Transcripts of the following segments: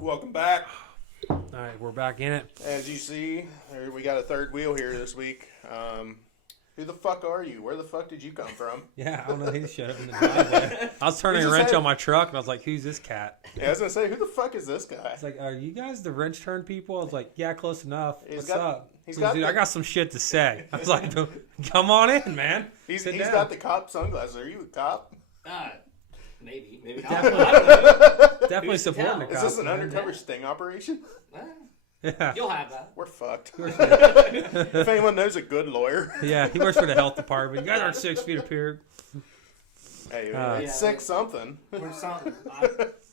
Welcome back. All right, we're back in it. As you see, we got a third wheel here this week. Who the fuck are you? Where the fuck did you come from? Yeah, I don't know who showed up in the driveway. I was turning a wrench on my truck, and I was like, who's this cat? Yeah, I was going to say, who the fuck is this guy? It's like, are you guys the wrench turn people? I was like, yeah, close enough. What's up? Dude, I got some shit to say. I was like, come on in, man. He's got the cop sunglasses. Are you a cop? Maybe not. I don't know. Definitely supporting the cops. Is this an undercover sting operation? Yeah. You'll have that. We're fucked. If anyone knows a good lawyer. Yeah, he works for the health department. You guys aren't 6 feet apart. Hey, 6 something. We're something.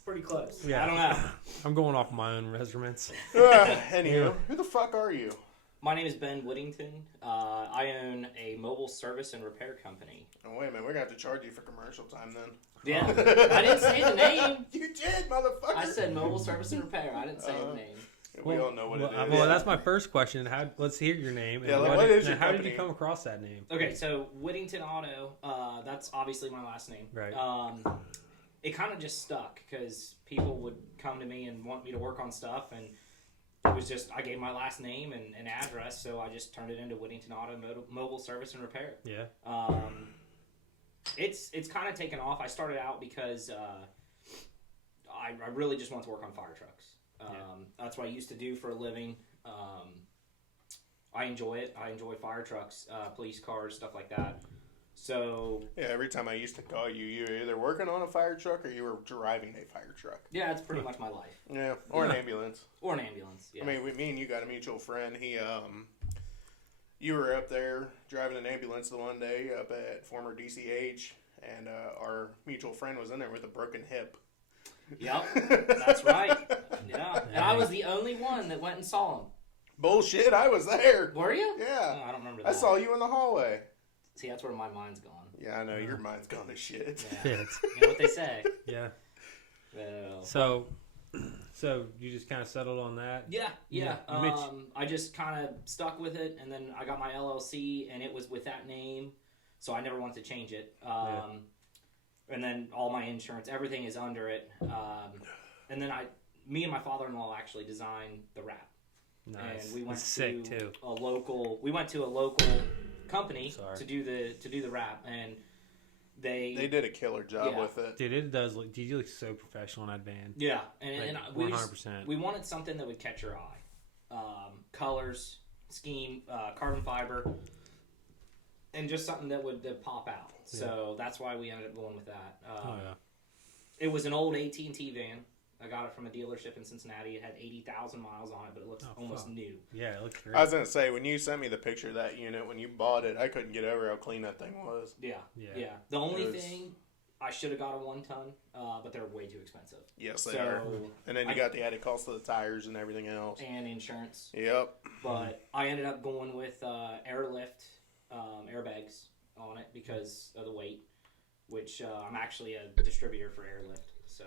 Pretty close. Yeah. I don't know. I'm going off my own measurements. Anywho, who the fuck are you? My name is Ben Whittington. I own a mobile service and repair company. Oh, wait a minute. We're going to have to charge you for commercial time then. Yeah. I didn't say the name. You did, motherfucker. I said mobile service and repair. I didn't say the name. We all know what it is. Well, that's my first question. Let's hear your name. Yeah, what is your How company? did you come across that name? Okay, so Whittington Auto, that's obviously my last name. Right. It kind of just stuck because people would come to me and want me to work on stuff, and it was just, I gave my last name and address, so I just turned it into Whittington Auto Mobile Service and Repair. Yeah. It's kind of taken off. I started out because I really just want to work on fire trucks. That's what I used to do for a living. I enjoy it. I enjoy fire trucks, police cars, stuff like that. So yeah, every time I used to call you, you were either working on a fire truck or you were driving a fire truck. yeah, it's pretty much my life. Yeah, or an ambulance. Or an ambulance. Yeah. I mean, me and you got a mutual friend. You were up there driving an ambulance the one day up at former DCH, and our mutual friend was in there with a broken hip. Yep, that's right. Yeah, and I was the only one that went and saw him. Bullshit, I was there. Were you? Yeah. Oh, I don't remember that. I saw you in the hallway. See, that's where my mind's gone. Yeah, I know. Your mind's gone to shit. Yeah. Shit. You know what they say. Yeah. Well, So you just kind of settled on that? Yeah. Yeah. I just kind of stuck with it, and then I got my LLC, and it was with that name, so I never wanted to change it. And then all my insurance, everything is under it. And then me and my father-in-law actually designed the wrap. Nice. And we went sick too. a local company to do the wrap, and they did a killer job with it. Dude, it does look. Dude, you look so professional in that van. Yeah, and we 100%. We wanted something that would catch your eye, colors, scheme, carbon fiber, and just something that would pop out. Yeah. So that's why we ended up going with that. It was an old AT&T van. I got it from a dealership in Cincinnati. It had 80,000 miles on it, but it looks almost new. Yeah, it looks great. I was going to say, when you sent me the picture of that unit, when you bought it, I couldn't get over how clean that thing was. Yeah. The only thing, I should have got a 1-ton, but they're way too expensive. Yes, they are. And then you got the added cost of the tires and everything else. And insurance. Yep. But I ended up going with airlift airbags on it because of the weight, which I'm actually a distributor for airlift. So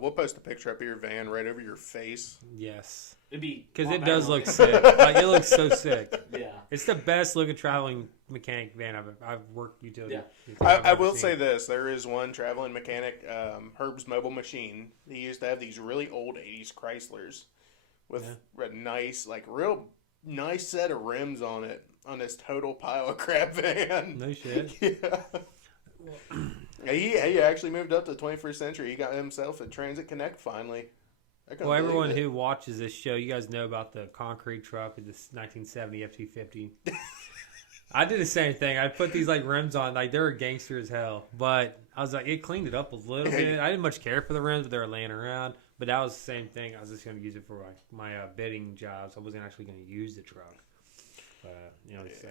we'll post a picture up of your van right over your face. Yes, it'd be because it does look sick. Like, it looks so sick. Yeah, it's the best looking traveling mechanic van I've worked utility. Yeah, I will say this: there is one traveling mechanic, Herb's Mobile Machine. He used to have these really old '80s Chryslers with a nice, real nice set of rims on it on this total pile of crap van. No shit. Yeah. He actually moved up to the 21st century. He got himself a Transit Connect finally. Well, everyone who watches this show, you guys know about the concrete truck with this 1970 F-250. I did the same thing. I put these rims on, they were gangster as hell. But I was like, it cleaned it up a little bit. I didn't much care for the rims, but they were laying around. But that was the same thing. I was just going to use it for my bidding jobs. I wasn't actually going to use the truck. I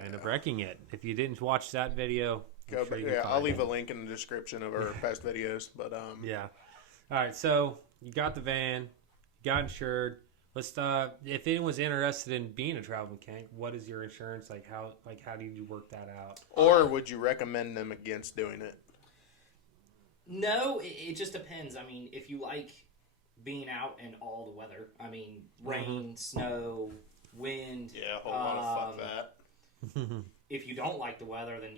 ended up wrecking it. If you didn't watch that video, I'll leave a link in the description of our past videos. But yeah. All right, so you got the van, you got insured. Let's if anyone's interested in being a travel mechanic, what is your insurance like? How do you work that out? Or would you recommend them against doing it? No, it just depends. I mean, if you like being out in all the weather, I mean, rain, snow, wind. Yeah, a whole lot of fuck that. If you don't like the weather, then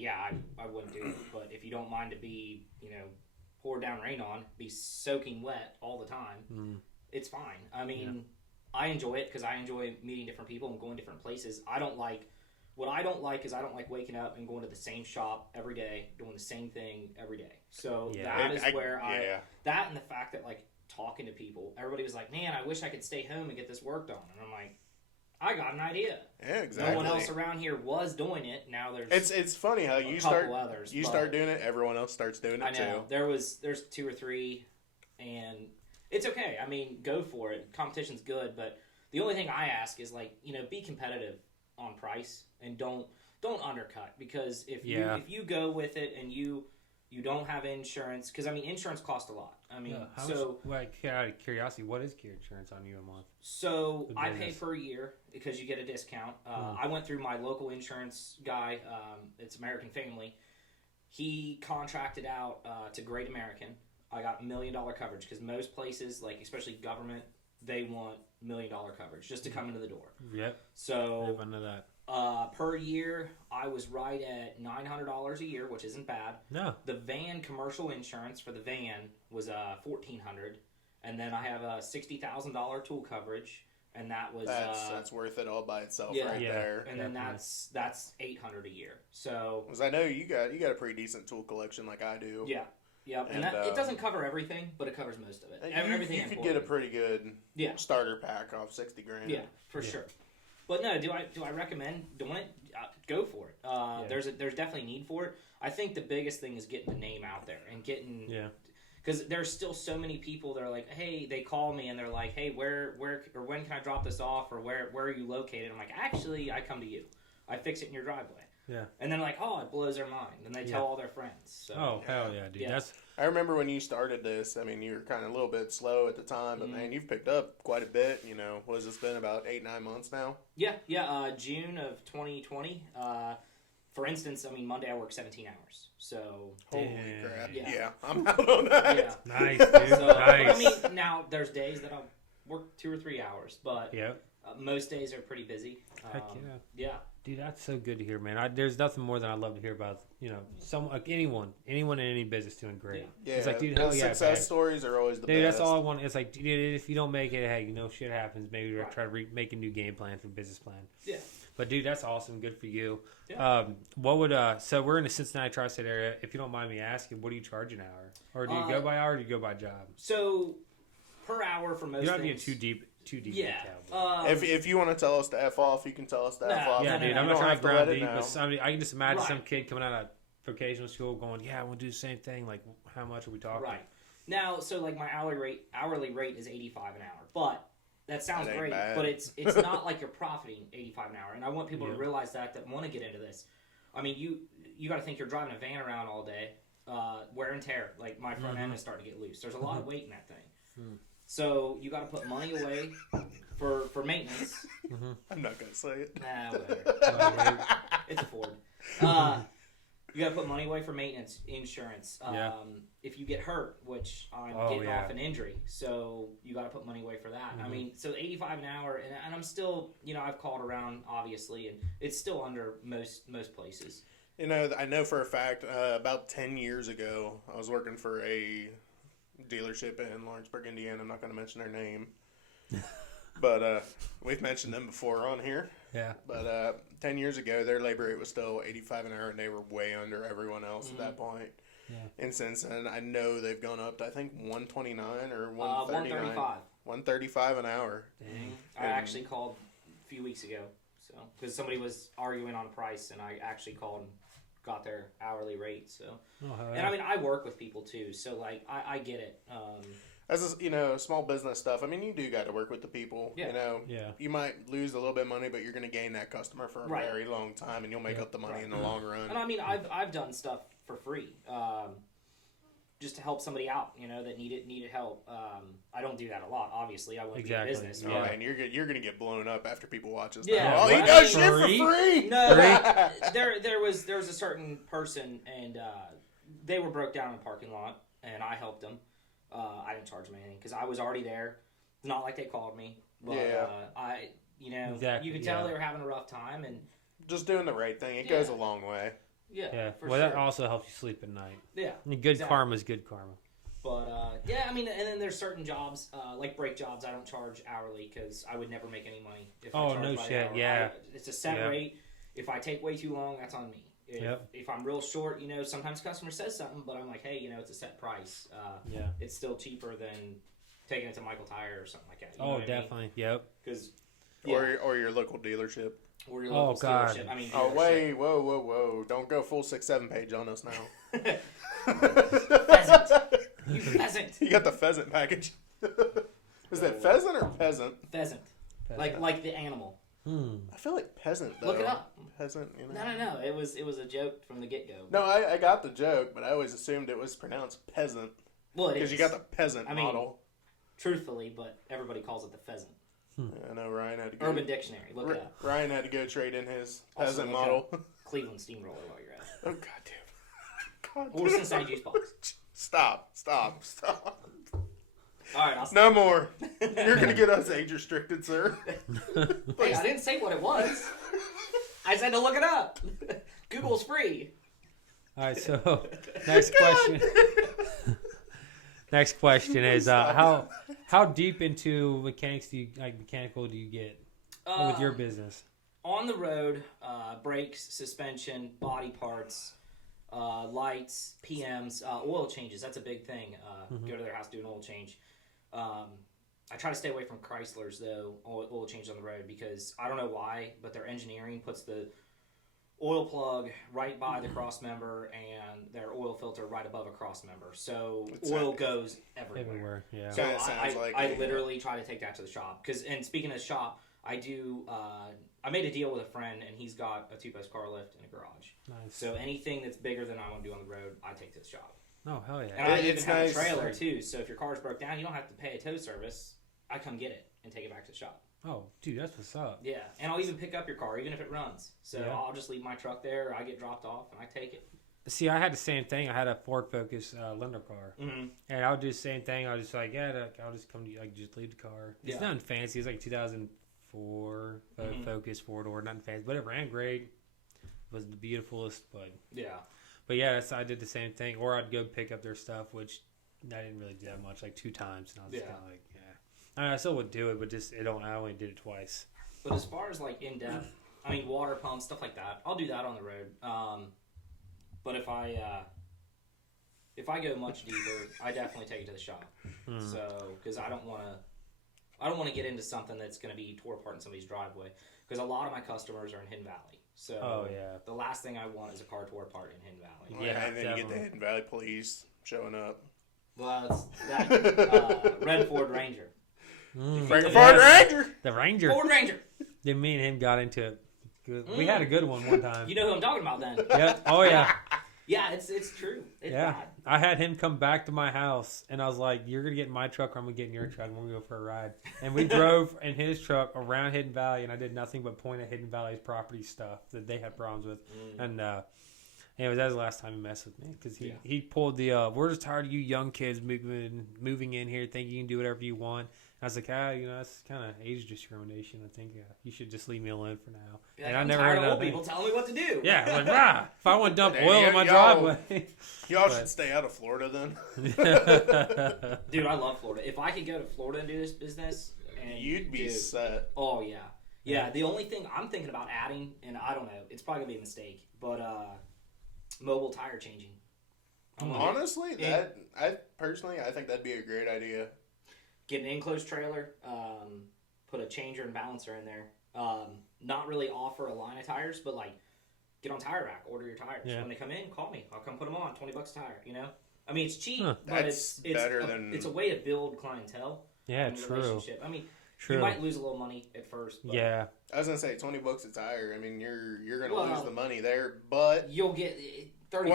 I wouldn't do it. But if you don't mind to be, pour down rain on, be soaking wet all the time, it's fine. I mean, I enjoy it because I enjoy meeting different people and going different places. What I don't like is I don't like waking up and going to the same shop every day, doing the same thing every day. So that is where that and the fact that like talking to people, everybody was like, man, I wish I could stay home and get this work done. And I'm like, I got an idea. Yeah, exactly. No one else around here was doing it. Now there's it's funny how you start doing it, everyone else starts doing it too. I know. There's 2 or 3, and it's okay. I mean, go for it. Competition's good, but the only thing I ask is like, be competitive on price and don't undercut, because if you go with it and you don't have insurance, because I mean insurance costs a lot. I mean, out of curiosity, what is your insurance on you a month? So I pay per year because you get a discount. I went through my local insurance guy. It's American Family. He contracted out to Great American. I got $1 million coverage because most places, like especially government, they want $1 million coverage just to come into the door. Yep. So I know that. Per year, I was right at $900 a year, which isn't bad. No. The van commercial insurance for the van was $1,400, and then I have a $60,000 tool coverage, and that was that's worth it all by itself there. And then that's $800 a year. So because I know you got a pretty decent tool collection like I do. Yeah. Yep, and it doesn't cover everything, but it covers most of it. Everything you could get a pretty good starter pack off $60,000. Yeah, for sure. But no, do I recommend doing it? Go for it. There's definitely need for it. I think the biggest thing is getting the name out there and getting because there's still so many people that are like, hey, they call me and they're like, hey, where or when can I drop this off, or where are you located? I'm like, actually, I come to you. I fix it in your driveway. Yeah. And then like, oh, it blows their mind. And they tell all their friends. So. Oh, hell yeah, dude. Yeah. I remember when you started this, I mean, you were kind of a little bit slow at the time, but man, you've picked up quite a bit. What has this been, about 8-9 months now? Yeah. June of 2020. For instance, I mean, Monday I work 17 hours. So. Holy crap. Yeah. I'm out on that. Yeah. Nice, dude. So, nice. I mean, now there's days that I'll work 2 or 3 hours, but most days are pretty busy. Heck yeah. Dude, that's so good to hear, man. There's nothing more than I love to hear about, anyone in any business doing great. Yeah. It's like, dude, hell yeah, success stories are always the best. Dude, that's all I want. It's like, dude, if you don't make it, hey, shit happens. Maybe we'll try to make a new game plan for business plan. Yeah. But dude, that's awesome. Good for you. Yeah. What would so we're in the Cincinnati tri-state area. If you don't mind me asking, what do you charge an hour, or do you go by hour, or do you go by job? So per hour for most. You don't have to get too deep. Yeah. If you want to tell us to F off, you can tell us to F off. Yeah, dude, I'm not trying to ground deep, but I can just imagine some kid coming out of vocational school going, yeah, I want to do the same thing. Like, how much are we talking? Right. Now, so like my hourly rate is $85 an hour, but that sounds great. Bad. But it's not like you're profiting $85 an hour, and I want people to realize that want to get into this. I mean, you got to think you're driving a van around all day, wear and tear. Like my front end is starting to get loose. There's a lot of weight in that thing. So you got to put money away for maintenance. I'm not gonna say it. Nah, whatever. It's a Ford. You got to put money away for maintenance, insurance. If you get hurt, which I'm getting off an injury, so you got to put money away for that. I mean, so $85 an hour, and I'm still, I've called around obviously, and it's still under most places. I know for a fact about 10 years ago, I was working for a dealership in Lawrenceburg, Indiana. I'm not going to mention their name, but we've mentioned them before on here. Yeah. But 10 years ago, their labor rate was still $85 an hour, and they were way under everyone else at that point. Yeah. And since then, I know they've gone up to, I think, $129 or $139. $135 an hour. Dang. I actually called a few weeks ago, because somebody was arguing on price, and I actually called and got their hourly rate. So, and I mean, I work with people too, so like I get it. As small business stuff, I mean, you do got to work with the people. You might lose a little bit of money, but you're going to gain that customer for a very long time, and you'll make up the money in the long run. And I mean, I've done stuff for free, just to help somebody out, that needed help. I don't do that a lot, obviously. I wouldn't be in business. Oh, and you're going to get blown up after people watch this. Yeah, he does shit for free. No, there was a certain person, and they were broke down in the parking lot, and I helped them. I didn't charge them anything because I was already there. It's not like they called me, but you could tell they were having a rough time, and just doing the right thing. It goes a long way. Yeah. Well, that also helps you sleep at night. Yeah. Good karma is good karma. But yeah, I mean, and then there's certain jobs like brake jobs. I don't charge hourly because I would never make any money if I charge by the hour. Yeah. It's a set rate. If I take way too long, that's on me. If I'm real short, sometimes customer says something, but I'm like, hey, it's a set price. It's still cheaper than taking it to Michael Tire or something like that. You know what definitely. I mean? Yep. Because or your local dealership. Or your local dealership. I mean, wait, whoa! Don't go full 6-7 page on us now. Pheasant. You pheasant. You got the pheasant package. Is that pheasant or peasant? Pheasant. Like the animal. I feel like peasant though. Look it up. Peasant, No. It was a joke from the get go. No, I got the joke, but I always assumed it was pronounced peasant. Well, it is. Because you got the peasant model. Truthfully, but everybody calls it the pheasant. Yeah, I know Ryan had to go. Urban Dictionary. Look it up. Ryan had to go trade in his Also peasant look model. up Cleveland Steamroller while you're at it. Oh god damn. Or Cincinnati Juice Box. Stop. All right, no more. You're gonna get us age restricted, sir. Hey, I didn't say what it was. I said to look it up. Google's free. All right, so next question. Next question is how deep into mechanical do you get with your business? On the road, brakes, suspension, body parts, lights, PMs, oil changes. That's a big thing. Go to their house, do an oil change. I try to stay away from Chryslers, though, oil change on the road, because I don't know why, but their engineering puts the oil plug right by the cross member and their oil filter right above a cross member. So oil goes everywhere. Yeah. So I literally try to take that to the shop. And speaking of shop, I made a deal with a friend, and he's got a 2-post car lift and a garage. Nice. So anything that's bigger than I want to do on the road, I take to the shop. Oh, hell yeah. And I even have a trailer, too. So if your car's broke down, you don't have to pay a tow service. I come get it and take it back to the shop. Oh, dude, that's what's up. Yeah, and I'll even pick up your car, even if it runs. So I'll just leave my truck there, or I get dropped off, and I take it. See, I had the same thing. I had a Ford Focus lender car, and I would do the same thing. I was just like, I'll just come to you. I just leave the car. It's nothing fancy. It's like 2004 Focus 4-door, nothing fancy, but it ran great. It was the beautifulest, but I did the same thing. Or I'd go pick up their stuff, which I didn't really do that much, like 2 times, and I was just kind of like, I still would do it, but I only did it twice. But as far as like in depth, I mean water pumps, stuff like that, I'll do that on the road. But if I go much deeper, I definitely take it to the shop. So because I don't want to get into something that's going to be tore apart in somebody's driveway. Because a lot of my customers are in Hidden Valley. So the last thing I want is a car tore apart in Hidden Valley. Yeah, and then you get the Hidden Valley police showing up. Well, it's that red Ford Ranger. Ford Ranger. The Ranger. Ford Ranger. Then me and him got into it. We had a good one time. You know who I'm talking about then. Yeah. Oh yeah. Yeah, it's true. It's bad. I had him come back to my house, and I was like, "You're gonna get in my truck, or I'm gonna get in your truck, and we're gonna go for a ride." And we drove in his truck around Hidden Valley, and I did nothing but point at Hidden Valley's property stuff that they had problems with. And anyways, that was the last time he messed with me, because he pulled the "we're just tired of you young kids moving in here, thinking you can do whatever you want." I was like, that's kind of age discrimination. I think you should just leave me alone for now. Yeah, and I never heard old people telling me what to do. Yeah, like, if I want to dump oil in my driveway. Y'all should stay out of Florida then. Dude, I love Florida. If I could go to Florida and do this business, you'd be set. Oh, yeah. Yeah, the only thing I'm thinking about adding, and I don't know, it's probably going to be a mistake, but mobile tire changing. Honestly, I think that'd be a great idea. Get an enclosed trailer, put a changer and balancer in there. Not really offer a line of tires, but like get on Tire Rack, order your tires. Yeah. When they come in, call me. I'll come put them on. $20 a tire. I mean, it's cheap, but it's better than it's a way to build clientele. Yeah, true. Relationship. I mean, you might lose a little money at first. But yeah, I was gonna say $20 a tire. I mean, you're gonna lose the money there, but you'll get $35.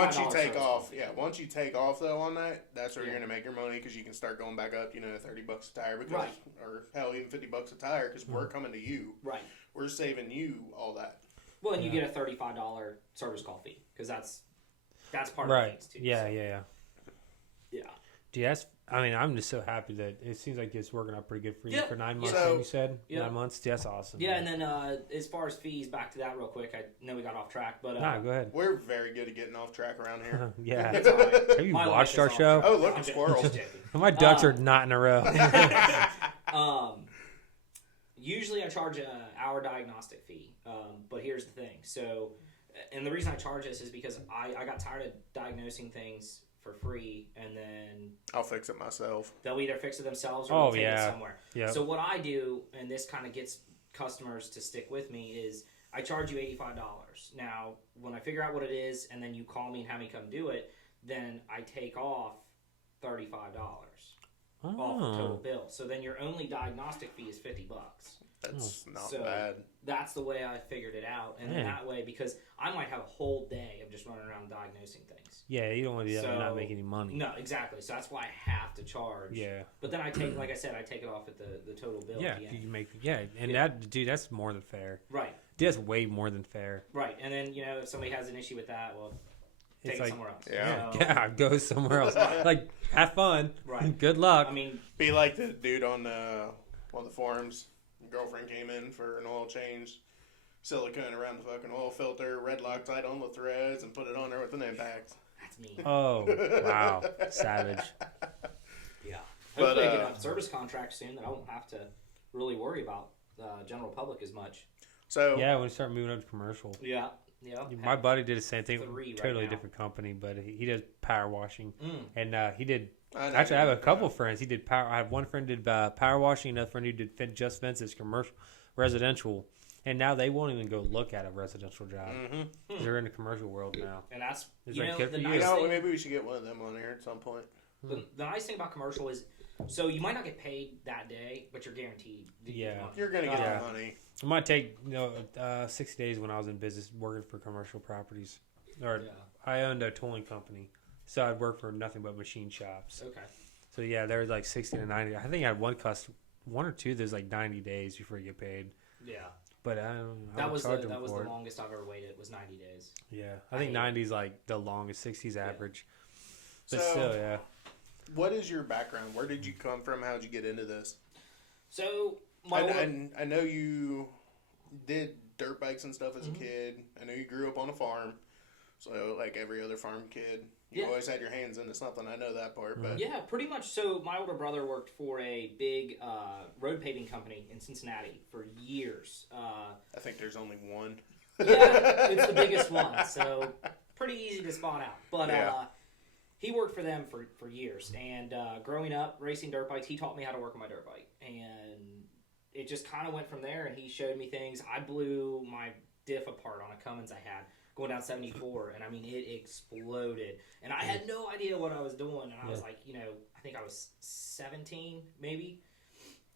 Once you take off though on that, that's where you're gonna make your money, because you can start going back up. $30 a tire, because or hell, even $50 a tire, because we're coming to you. Right. We're saving you all that. Well, and you get a $35 service call fee, because that's part of things too. Yeah, so. yeah. Yeah. Dude, I mean, I'm just so happy that it seems like it's working out pretty good for you for 9 months. So, you said yeah. 9 months. That's awesome. Yeah, man. and then as far as fees, back to that real quick. I know we got off track, but Nah, go ahead. We're very good at getting off track around here. Yeah. It's all right. Have you My life watched is our off show? track. Oh, look, I'm a just squirrel. joking. My ducks are not in a row. Usually I charge an hour diagnostic fee, but here's the thing. So, and the reason I charge this is because I got tired of diagnosing things for free, and then I'll fix it myself. they'll either fix it themselves or they'll take it somewhere. Yep. So what I do, and this kind of gets customers to stick with me, is I charge you $85. Now, when I figure out what it is, and then you call me and have me come do it, then I take off $35 off the total bill. So then your only diagnostic fee is $50. That's not So bad. that's the way I figured it out, and then that way, because I might have a whole day of just running around diagnosing things. Yeah, you don't want to do that and not So- make any money. No, exactly. So that's why I have to charge. Yeah. But then I take, like I said, I take it off at the total bill. Yeah, At the end. you make and Yeah. that dude, that's more than fair. Right. Dude, that's way more than fair. Right. And then if somebody has an issue with that, well, take It's it like- somewhere else. Yeah. So, Yeah, go somewhere else. Like, have fun. Right. Good luck. I mean, Be like the dude on one of the forums. Girlfriend came in for an oil change. Silicone around the fucking oil filter, red Loctite on the threads, and put it on there with an impact. that's me. Oh, wow. Savage. Yeah. But, Hopefully, I get a service contract soon that I won't have to really worry about the general public as much. So Yeah, when you start moving up to commercial. Yeah. Yeah. My buddy did the same thing. 3 right Totally now. different company, but he does power washing. Mm. And he did. I know Actually, I have a you're- couple friends. He did power. I have one friend did power washing, another friend who did just fences, commercial, residential, and now they won't even go look at a residential job. Mhm. They're in the commercial world now. And that's Is you that know good the for you? You nice know, thing. maybe we should get one of them on here at some point. The nice thing about commercial is, so you might not get paid that day, but you're guaranteed. to get Yeah. money. You're gonna get Yeah. the money. It might take 6 days when I was in business working for commercial properties. Or Yeah. I owned a tooling company, so I'd work for nothing but machine shops. Okay. So yeah, there was like 60 to 90. I think I had one or two. There's like 90 days before you get paid. Yeah. But I don't. I That would was charge the them for it. longest I've ever waited. Was 90 days. Yeah, I I think hate 90 is like the longest. 60's average. But So- still, yeah. What is your background? Where did you come from? How'd you get into this? So my I know you did dirt bikes and stuff as a kid. I know you grew up on a farm. So like every other farm kid, you Yeah. always had your hands into something. I know that part, but yeah, pretty much. So my older brother worked for a big road paving company in Cincinnati for years. I think there's only one. Yeah, it's the biggest one, so pretty easy to spot out. But Yeah. he worked for them for years, and growing up racing dirt bikes, he taught me how to work on my dirt bike, and it just kind of went from there. And he showed me things. I blew my diff apart on a Cummins I had going down 74, and I mean it exploded, and I had no idea what I was doing, and I was like, I think I was 17 maybe.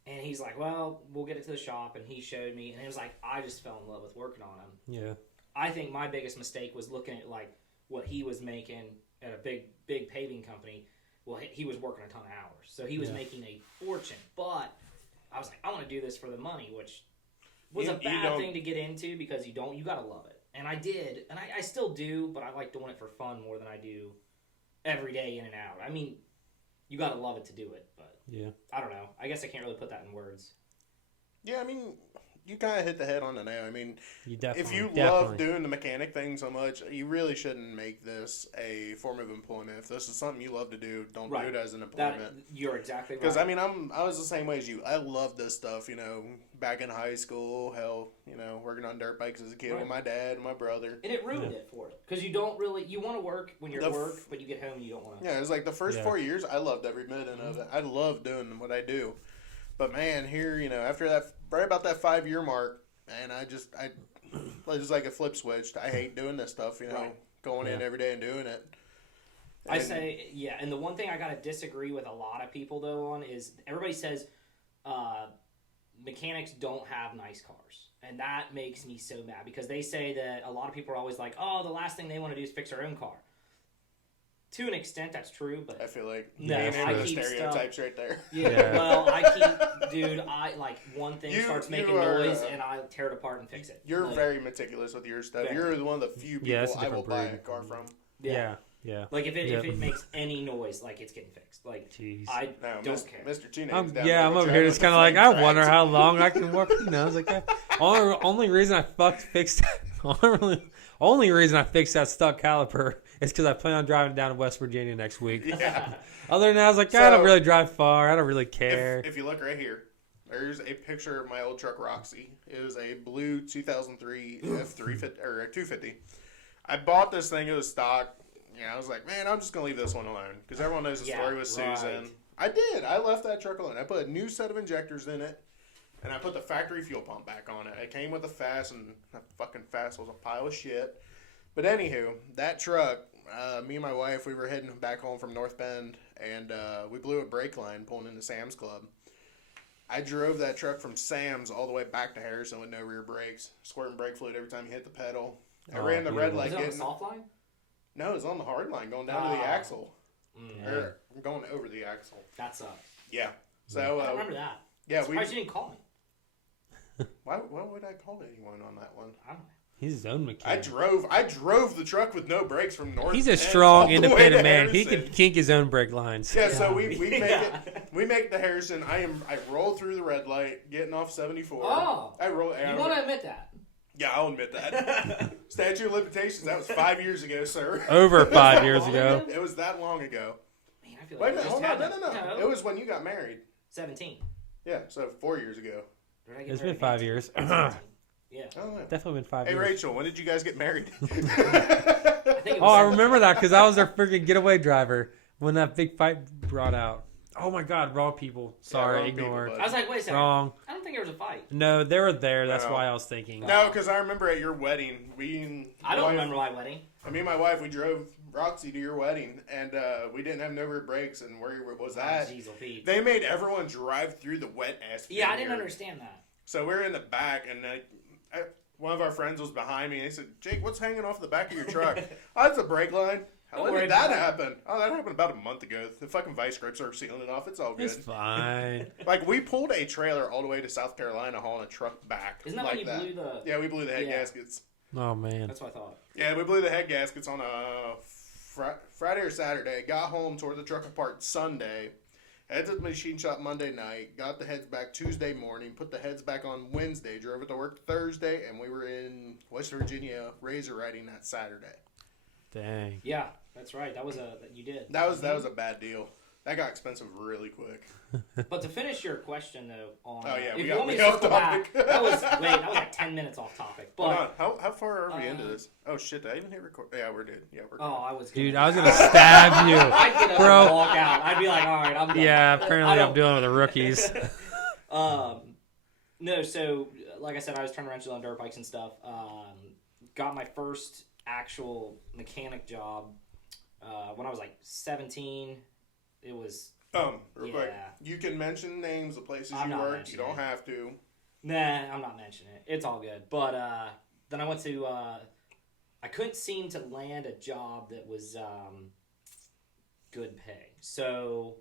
And he's like, well, we'll get it to the shop. And he showed me. And it was like, I just fell in love with working on him. Yeah. I think my biggest mistake was looking at, like, what he was making at a big paving company. Well, he was working a ton of hours. So he was making a fortune. But I was like, I want to do this for the money, which was a bad thing to get into because you got to love it. And I did. And I still do. But I like doing it for fun more than I do every day in and out. I mean, you got to love it to do it. But Yeah. I don't know. I guess I can't really put that in words. Yeah, I mean, you kind of hit the head on the nail. I mean, You definitely. if you love doing the mechanic thing so much, you really shouldn't make this a form of employment. If this is something you love to do, don't do it as an employment. You're exactly right. Because I mean, I was the same way as you. I love this stuff. Back in high school, hell, working on dirt bikes as a kid with my dad and my brother. And it ruined it for it. Because you don't really, you want to work when you're at work, but you get home and you don't want to. Yeah, it was like the first 4 years, I loved every minute of it. I love doing what I do. But man, here, after that, right about that 5-year mark, man, I just like a flip switch. I hate doing this stuff, going in every day and doing it. I say, yeah, and the one thing I got to disagree with a lot of people, though, on is everybody says mechanics don't have nice cars. And that makes me so mad because they say that a lot of people are always like, oh, the last thing they want to do is fix their own car. To an extent, that's true, but I feel like No, I I keep stereotypes right there. yeah, well, I keep, dude, one thing starts making noise and I tear it apart and fix it. You're very meticulous with your stuff. Very. You're one of the few people Yeah, that's a I will different buy a breed. car from. Yeah. Yeah. Like if it makes any noise, like it's getting fixed. Like Jeez. I don't care. Mr. Teenage. I'm over here just kind of like, I wonder how long I can work. I was like, only reason I fixed only reason I fixed that stuck caliper is because I plan on driving down to West Virginia next week. Yeah. Other than that, I was like, I don't really drive far. I don't really care. If you look right here, there's a picture of my old truck Roxy. It was a blue 2003 F350 or a 250. I bought this thing. It was stock. Yeah, I was like, man, I'm just gonna leave this one alone because everyone knows the story with Susan. I did. I left that truck alone. I put a new set of injectors in it, and I put the factory fuel pump back on it. It came with a FAS, and that fucking FAS was a pile of shit. But anywho, that truck, me and my wife, we were heading back home from North Bend, and we blew a brake line pulling into Sam's Club. I drove that truck from Sam's all the way back to Harrison with no rear brakes, squirting brake fluid every time you hit the pedal. I ran the red light. Was it on the soft line? No, it was on the hard line going down to the axle. Mm. Or going over the axle. That sucks. Yeah. So I remember that. Yeah, surprised you didn't call me. Why would I call anyone on that one? I don't know. He's his own mechanic. I drove the truck with no brakes from North. He's a End strong, all the way independent to man. He Harrison. can kink his own brake lines. Yeah, so we make it. We make the Harrison. I roll through the red light, getting off 74. Oh, I roll. you want to admit that? Yeah, I'll admit that. Statute of limitations. That was 5 years ago, sir. Over 5 years ago. It was that long ago. Man, I feel Wait like a minute, hold on. No. It was when you got married. 17. Yeah, so 4 years ago. It's been 5 years. Yeah. Oh, yeah. Definitely been 5 Hey, years. Rachel, when did you guys get married? I remember that because I was their freaking getaway driver when that big fight brought out. Oh my God, wrong people. Sorry, wrong ignore. people, I was like, wait a second. Wrong. I don't think there was a fight. No, they were there. That's No. why I was thinking. No, because I remember at your wedding, I don't remember my wedding. Me and my wife, we drove Roxy to your wedding, and we didn't have no rear brakes, and where was that? Jeez, Pete. They made everyone drive through the wet ass. Yeah, I didn't understand that. So we were in the back, and one of our friends was behind me, and they said, Jake, what's hanging off the back of your truck? Oh, that's a brake line. When did that happen? Oh, that happened about a month ago. The fucking vice grips are sealing it off. It's all good. It's fine. Like, we pulled a trailer all the way to South Carolina hauling a truck back. Isn't that like when you blew the... Yeah, we blew the head gaskets. Oh, man. That's what I thought. Yeah, we blew the head gaskets on a Friday or Saturday. Got home, tore the truck apart Sunday. Headed to the machine shop Monday night. Got the heads back Tuesday morning. Put the heads back on Wednesday. Drove it to work Thursday. And we were in West Virginia razor riding that Saturday. Dang. Yeah, that's right. You did. That was a bad deal. That got expensive really quick. But to finish your question though, on we if you got want me way to off circle back, topic. that was like 10 minutes off topic. But Hold on. How far are we into this? Oh shit! Did I even hit record? Yeah, we're good. Yeah, we're good. I was. Dude, I was going to stab you. I'd get up Bro. and walk out. I'd be like, all right, I'm done. Yeah, apparently I'm dealing with the rookies. No, so like I said, I was turning wrenches on dirt bikes and stuff. Got my first actual mechanic job when I was like 17. It was. Real quick. You can mention names of places I'm you not worked. You don't mentioning have to. Nah, I'm not mentioning it. It's all good. But then I went to. I couldn't seem to land a job that was good pay. So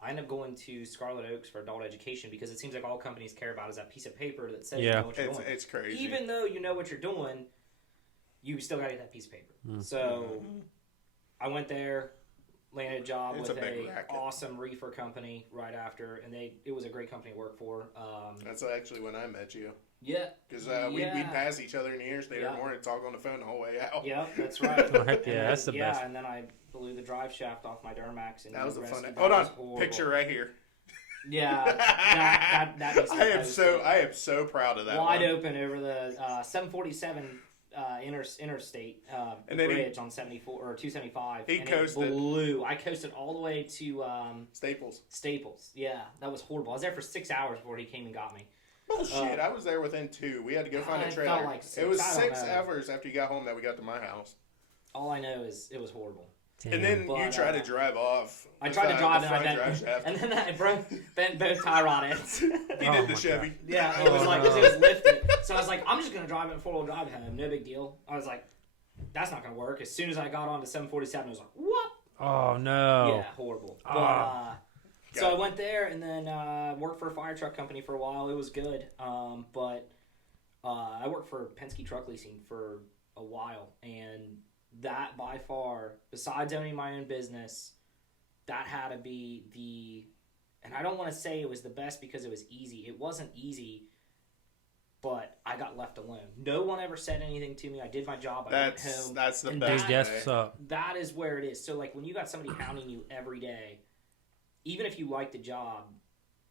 I ended up going to Scarlet Oaks for adult education because it seems like all companies care about is that piece of paper that says you know what you're doing. It's crazy. Even though you know what you're doing, you still got to get that piece of paper. So I went there, landed a job with a awesome reefer company right after, and it was a great company to work for. That's actually when I met you. Yeah. Because we'd pass each other in the interstate every morning, talk on the phone the whole way out. Yeah, that's right. Oh, heck yeah, that's the best. Yeah, and then I blew the drive shaft off my Duramax. And that was a fun. Hold on, picture right here. Yeah, that makes sense. I am so proud of that. Wide open over the 747 interstate and bridge on 74 or 275. He coasted. It blew. I coasted all the way to Staples. Yeah, that was horrible. I was there for 6 hours before he came and got me. Bullshit! I was there within 2. We had to go find a trailer. Like it was 6 hours after you got home that we got to my house. All I know is it was horrible. Damn. And then you tried to drive off. I tried to drive and then I bent both tie rod ends. He did the Chevy. God. Yeah, it was it was lifted. So I was like, I'm just gonna drive it in 4-wheel drive home, no big deal. I was like, that's not gonna work. As soon as I got on to 747, I was like, what? Oh no. Yeah, horrible. But, so I went there and then worked for a fire truck company for a while. It was good. But I worked for Penske Truck Leasing for a while, and that by far, besides owning my own business, that had to be and I don't want to say it was the best because it was easy. It wasn't easy, but I got left alone. No one ever said anything to me. I did my job. I went home. That's the and best. That is where it is. So like when you got somebody hounding you every day, even if you like the job,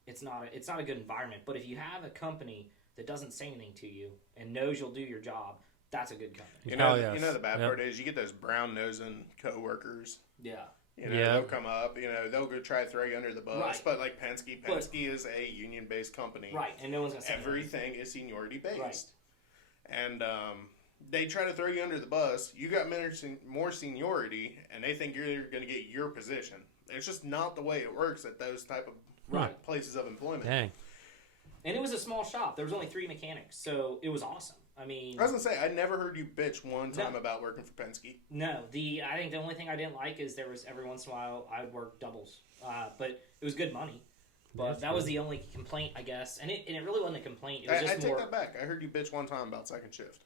it's not a good environment. But if you have a company that doesn't say anything to you and knows you'll do your job, that's a good company. You know the bad part is you get those brown-nosing coworkers. Yeah. They'll come up, they'll go try to throw you under the bus. Right. But like Penske is a union-based company. Right, and no one's going to say everything is seniority-based. Right. And they try to throw you under the bus. You got more seniority, and they think you're going to get your position. It's just not the way it works at those type of places of employment. Dang. And it was a small shop. There was only 3 mechanics, so it was awesome. I mean, I was gonna say I never heard you bitch one time about working for Penske. No, I think the only thing I didn't like is there was every once in a while I would work doubles, but it was good money. But that was the only complaint, I guess, and it really wasn't a complaint. It was just take that back. I heard you bitch one time about second shift.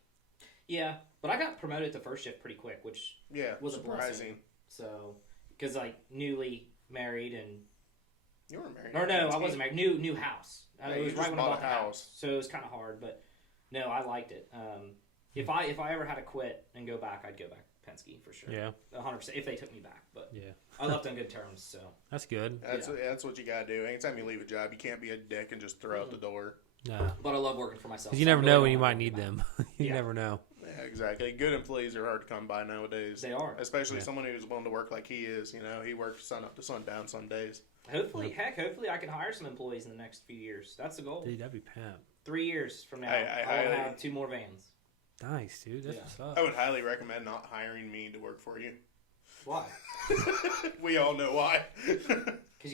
Yeah, but I got promoted to first shift pretty quick, which was surprising. A blessing. So, because like newly married and you were married. Or no, I wasn't married. New house. It was right when I bought the house, so it was kind of hard, but. No, I liked it. If I ever had to quit and go back, I'd go back to Penske for sure. Yeah, 100%. If they took me back, but yeah, I left on good terms. So that's good. That's what you gotta do. Anytime you leave a job, you can't be a dick and just throw out the door. No, but I love working for myself. You never know when you might need them. You never know. Yeah, exactly. Good employees are hard to come by nowadays. They are, especially someone who's willing to work like he is. He works sun up to sundown some days. Hopefully I can hire some employees in the next few years. That's the goal. Dude, that'd be pimp. 3 years from now, I'll have 2 more vans. Nice, dude. That's what's up. I would highly recommend not hiring me to work for you. Why? We all know why.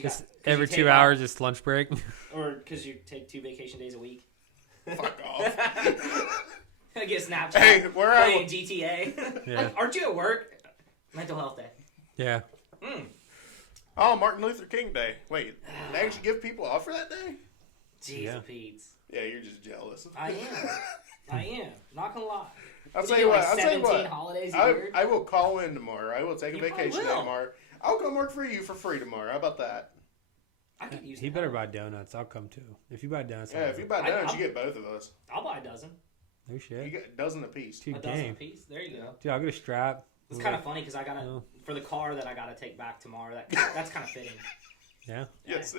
Cause every 2 hours, it's lunch break. Or because you take 2 vacation days a week. Fuck off. I get Snapchat. Hey, where are playing GTA? Yeah. Aren't you at work? Mental health day. Yeah. Oh, Martin Luther King Day. Wait, they actually give people off for that day? Jeez, Pete's. Yeah, you're just jealous. I am. Not gonna lie. I'll tell you what. Holidays a year? I will call in tomorrow. I will take a vacation day tomorrow. I'll come work for you for free tomorrow. How about that? I could use. He better buy donuts. I'll come too. If you buy donuts, if you buy donuts, you get both of us. I'll buy a dozen. No shit. You get a dozen apiece. A dozen apiece. There you go. Dude, I'll get a strap. It's kind of funny because I gotta for the car that I gotta take back tomorrow. That's kind of fitting. Yeah. Yes.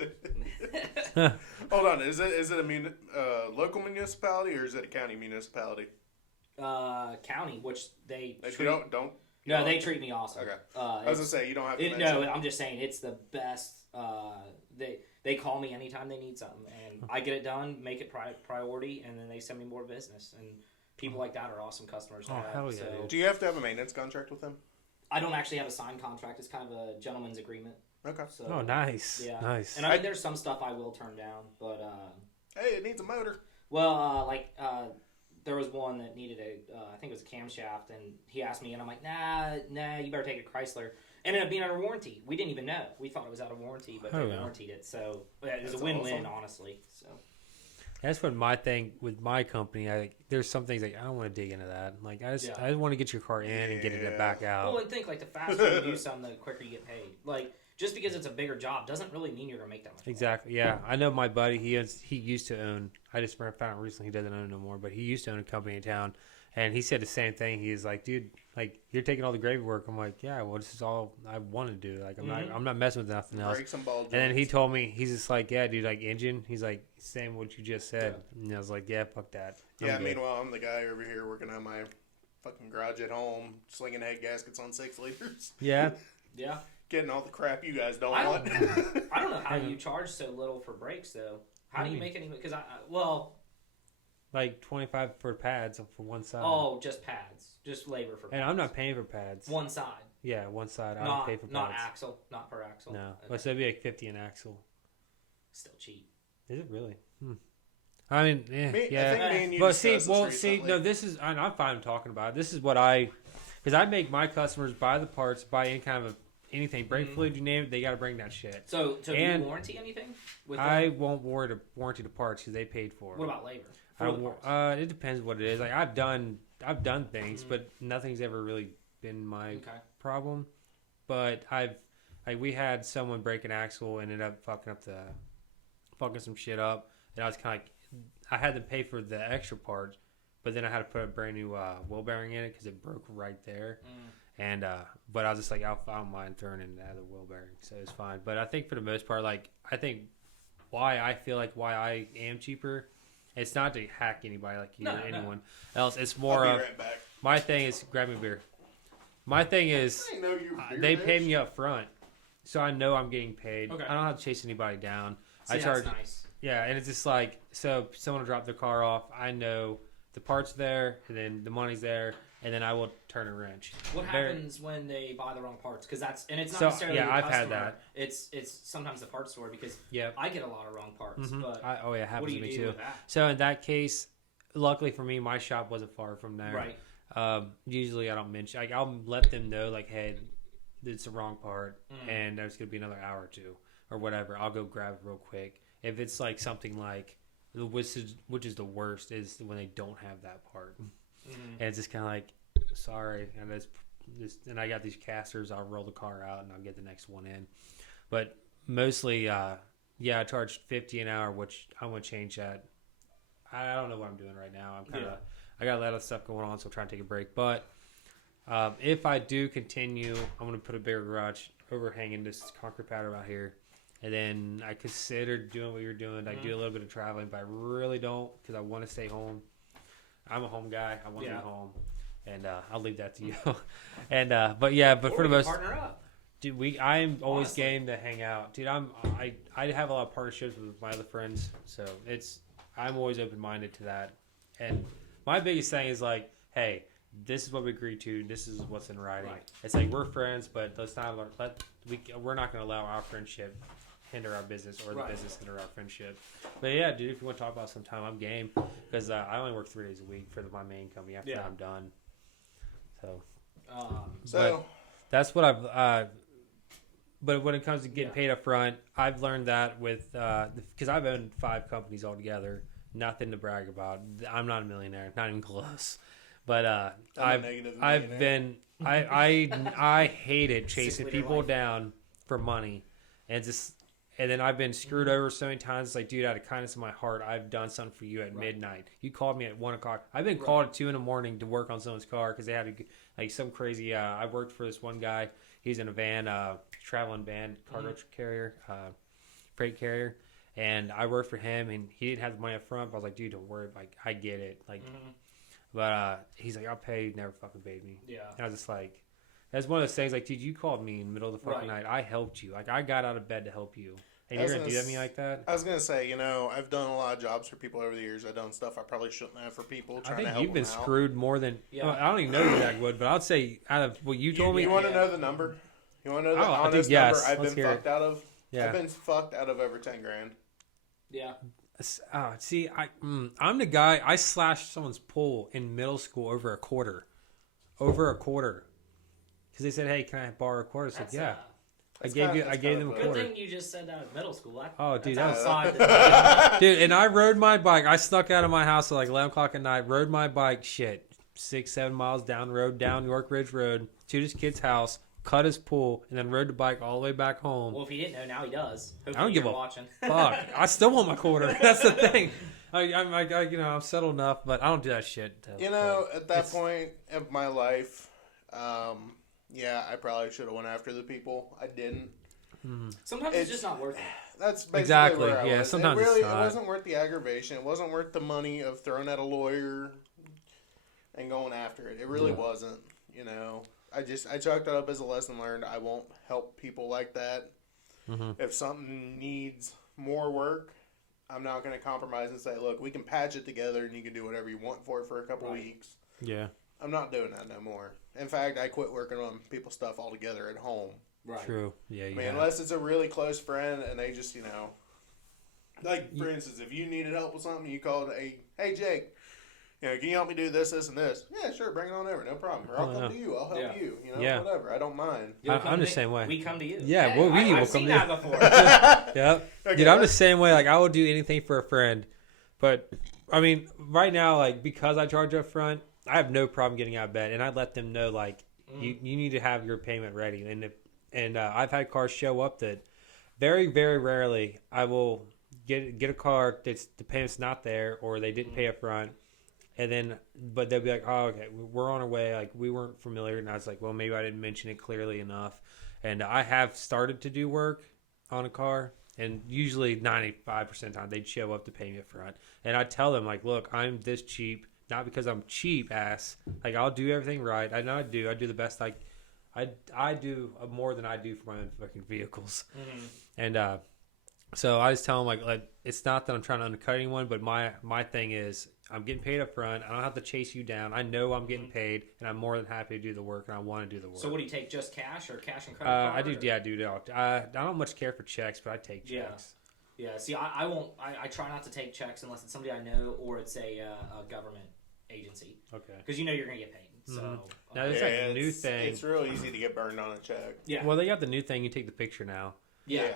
Hold on. Is it a local municipality or is it a county municipality? County, which they treat, don't. No, they treat me awesome. Okay. I was gonna say you don't have to. No, I'm just saying it's the best. They call me anytime they need something, and I get it done, make it priority, and then they send me more business. And people like that are awesome customers to have. Hell yeah, so, dude. Do you have to have a maintenance contract with them? I don't actually have a signed contract. It's kind of a gentleman's agreement. Okay. So, oh, nice. Yeah. Nice. And I mean, there's some stuff I will turn down, but hey, it needs a motor. Well, there was one that needed I think it was a camshaft, and he asked me, and I'm like, nah, you better take a Chrysler. Ended up being under warranty. We didn't even know. We thought it was out of warranty, but they warrantied it. So it was a win-win, honestly. So that's what my thing with my company. There's some things I don't want to dig into that. Like I just want to get your car in and get it back out. Well, and think the faster you do something, the quicker you get paid. Just because it's a bigger job doesn't really mean you're gonna make that much. Exactly. Yeah, I know my buddy. He used to own. I just found out recently he doesn't own it no more. But he used to own a company in town, and he said the same thing. He's like, dude, you're taking all the gravy work. I'm like, yeah. Well, this is all I want to do. I'm not messing with nothing else. Break some ball joints. And then he told me, he's just like, yeah, dude, engine. He's like, same what you just said. Yeah. And I was like, yeah, fuck that. Meanwhile, I'm the guy over here working on my fucking garage at home, slinging head gaskets on 6 liters. Yeah. Yeah. Getting all the crap you guys don't want. I don't know how you charge so little for brakes, though. How do you make any? Because like 25 for pads for one side. Oh, just pads, just labor for pads. And I'm not paying for pads. One side. Yeah, one side. I don't pay for pads. Not axle, not per axle. No, okay. So it'd be like 50 an axle. Still cheap. Is it really? I mean, yeah. I think me and you but no, this is. I'm fine talking about it. This is what because I make my customers buy the parts, buy any kind of anything, brake fluid, you name it, they got to bring that shit. So do you warranty anything? I won't warranty the parts because they paid for it. What about labor? It depends what it is. Like I've done things, but nothing's ever really been my problem. But we had someone break an axle, ended up fucking some shit up, and I was kind of like, I had to pay for the extra parts, but then I had to put a brand new wheel bearing in it because it broke right there. And but I was just like, I don't mind throwing in the wheel bearing, so it's fine. But I think for the most part, like, I think why I am cheaper, it's not to hack anybody like you or anyone else. It's more I'll of be right back. my thing is grab me a beer. My thing is I didn't know you were beer they bitch. pay me up front, so I know I'm getting paid. Okay. I don't have to chase anybody down. See, I charge. that's nice. Yeah, and it's just like, so someone will drop their car off. I know the parts there, and then the money's there, and then I will turn a wrench. What Very- happens when they buy the wrong parts? Because it's not So, necessarily yeah, the I've customer. had that. It's sometimes the parts store because Yeah. I get a lot of wrong parts. Mm-hmm. But It happens what do to you me do too. with that? So in that case, luckily for me, my shop wasn't far from there. Right. Usually I don't mention. Like, I'll let them know, like, hey, it's the wrong part, and there's gonna be another hour or two or whatever. I'll go grab it real quick. If it's like something like, which is the worst, is when they don't have that part, and it's just kind of like, sorry, and and I got these casters. I'll roll the car out and I'll get the next one in. But mostly, I charge $50 an hour, which I'm gonna change that. I don't know what I'm doing right now. I got a lot of stuff going on, so I'm trying to take a break. But if I do continue, I'm going to put a bigger garage overhanging this concrete pad out here. And then I consider doing what you're doing. I do a little bit of traveling, but I really don't because I want to stay home. I'm a home guy. I want to be home. And I'll leave that to you. And but for the most, partner up. dude, I'm always game to hang out, dude. I have a lot of partnerships with my other friends, so I'm always open minded to that. And my biggest thing is like, hey, this is what we agreed to. This is what's in writing. Right. It's like, we're friends, but we're not going to allow our friendship hinder our business or the business hinder our friendship. But yeah, dude, if you want to talk about some time, I'm game because I only work 3 days a week for my main company. After that, I'm done. So that's what I've. But when it comes to getting paid up front, I've learned that with because I've owned 5 companies altogether. Nothing to brag about. I'm not a millionaire, not even close. But I hated chasing people down for money, and then I've been screwed over so many times. It's like, dude, out of kindness of my heart, I've done something for you at midnight. You called me at 1 o'clock. I've been called at 2 in to work on someone's car because they had some crazy. I worked for this one guy. He's in a van, traveling van, cargo carrier, freight carrier. And I worked for him, and he didn't have the money up front. But I was like, dude, don't worry. Like, I get it. Like, but he's like, I'll pay you. Never fucking paid me. Yeah. And I was just like, that's one of those things. Like, dude, you called me in the middle of the fucking night. I helped you. Like, I got out of bed to help you. And you're gonna do that to me like that? I was gonna say, I've done a lot of jobs for people over the years. I've done stuff I probably shouldn't have for people. I think to help you've been them out. screwed more than. Yeah. I don't even know you that good, but I'd say out of what you told me. You want to know the number? You want to know the honest I think, yes. number I've Let's been hear fucked out of? Yeah. I've been fucked out of over 10 grand. Yeah. See, I'm the guy. I slashed someone's pool in middle school over a quarter. Because they said, "Hey, can I borrow a quarter?" I said, "Yeah." I gave them a quarter. Good thing you just said that in middle school. Dude, that's that was dude. And I rode my bike. I snuck out of my house at like 11 o'clock at night. Rode my bike, 6-7 miles down the road, down York Ridge Road to this kid's house. Cut his pool and then rode the bike all the way back home. Well, if he didn't know, now he does. Hopefully I don't give a watching. fuck. I still want my quarter. That's the thing. I'm settled enough, but I don't do that shit. At that point of my life, I probably should have went after the people. I didn't. Sometimes it's just not worth it. That's basically exactly where I was. Sometimes it wasn't worth the aggravation. It wasn't worth the money of throwing at a lawyer and going after it. It really wasn't. I chalked it up as a lesson learned. I won't help people like that. If something needs more work, I'm not going to compromise and say, look, we can patch it together and you can do whatever you want for it for a couple weeks. Yeah. I'm not doing that no more. In fact, I quit working on people's stuff altogether at home. Right. True. Yeah. I mean, unless it's a really close friend and they just, like, for instance, if you needed help with something, you called, hey, Jake, can you help me do this, this, and this? Yeah, sure, bring it on over, no problem. Or I'll come to you, I'll help you, whatever. I don't mind. I'm the same way. We come to you. Yeah, hey, will come to you. I've seen that before. Yep. Okay, dude, I'm the same way. Like, I will do anything for a friend. But, I mean, right now, like, because I charge up front, I have no problem getting out of bed. And I let them know, like, You need to have your payment ready. And I've had cars show up that very, very rarely I will get a car that's the payment's not there or they didn't pay up front. And then, but they'll be like, oh, okay, we're on our way. Like, we weren't familiar. And I was like, well, maybe I didn't mention it clearly enough. And I have started to do work on a car. And usually 95% of the time, they'd show up to pay me up front. And I tell them, like, look, I'm this cheap. Not because I'm cheap ass. Like, I'll do everything right. I know I do. I do the best I do more than I do for my own fucking vehicles. Mm-hmm. And so I just tell them, like, it's not that I'm trying to undercut anyone, but my thing is I'm getting paid up front. I don't have to chase you down. I know I'm getting paid, and I'm more than happy to do the work, and I want to do the work. So what do you take, just cash or cash and credit card? I do, yeah, I do. I don't much care for checks, but I take checks. Yeah, see, I won't. I try not to take checks unless it's somebody I know or it's a government agency. Okay. Because you know you're going to get paid. So now there's like a new thing. It's real easy to get burned on a check. Yeah. Well, they got the new thing. You take the picture now. Yeah.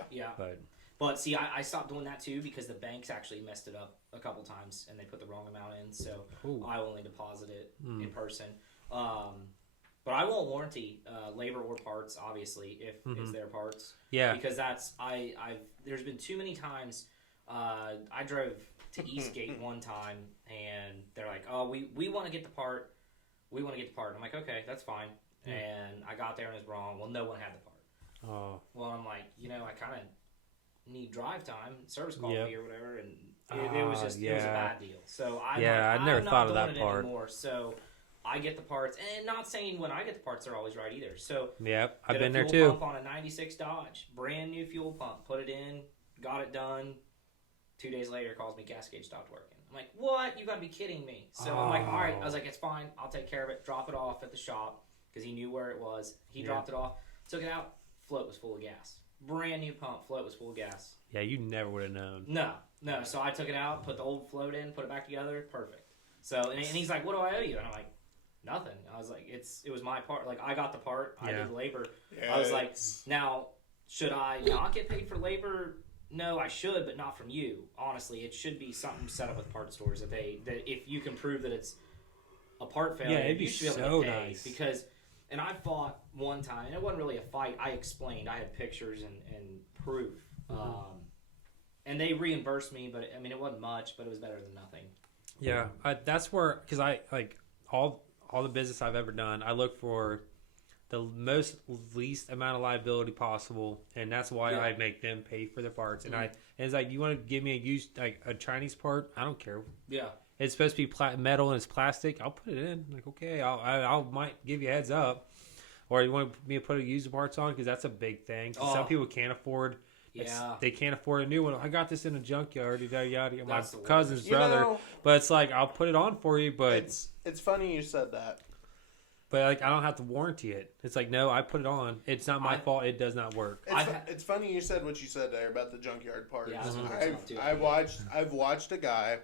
But see, I stopped doing that too because the banks actually messed it up a couple times and they put the wrong amount in. So I only deposit it in person. But I won't warranty labor or parts, obviously, if it's their parts. Yeah. Because there's been too many times. I drove to Eastgate one time and they're like, oh, we want to get the part. We want to get the part. I'm like, okay, that's fine. And I got there and it was wrong. Well, no one had the part. Oh. Well, I'm like, I kind of need drive time, service call fee or whatever, and it was just it was a bad deal. So I never thought of that part anymore. So I get the parts, and not saying when I get the parts they're always right either. So I've been there too. Fuel pump on a '96 Dodge, brand new fuel pump, put it in, got it done. 2 days later, calls me, gas gauge stopped working. I'm like, what? You got to be kidding me. So I'm like, all right. I was like, it's fine. I'll take care of it. Drop it off at the shop because he knew where it was. He dropped it off. Took it out. Float was full of gas. Brand new pump. Float was full of gas. Yeah, you never would have known. No. So I took it out, put the old float in, put it back together. Perfect. So, and he's like, what do I owe you? And I'm like, nothing. I was like, it was my part. Like, I got the part. I did labor. Yeah, I was like, now, should I not get paid for labor? No, I should, but not from you. Honestly, it should be something set up with part stores that if you can prove that it's a part failure, you should be able to get paid. Nice. Because, and I fought one time, and it wasn't really a fight. I explained. I had pictures and proof. And they reimbursed me, but I mean, it wasn't much, but it was better than nothing. Yeah, that's where, because I, like, all the business I've ever done, I look for the least amount of liability possible, and that's why I make them pay for their parts. And it's like, you want to give me a used, like, a Chinese part? I don't care. Yeah, it's supposed to be metal and it's plastic. I'll put it in. Like, okay, I might give you a heads up. Or you want me to put a used parts on because that's a big thing. Some people can't afford. Yeah, they can't afford a new one. I got this in a junkyard. Yada yada. My cousin's brother, but it's like, I'll put it on for you. But it's funny you said that. But like, I don't have to warranty it. It's like, no, I put it on. It's not my fault. It does not work. It's funny you said what you said there about the junkyard parts. Yeah, I've watched a guy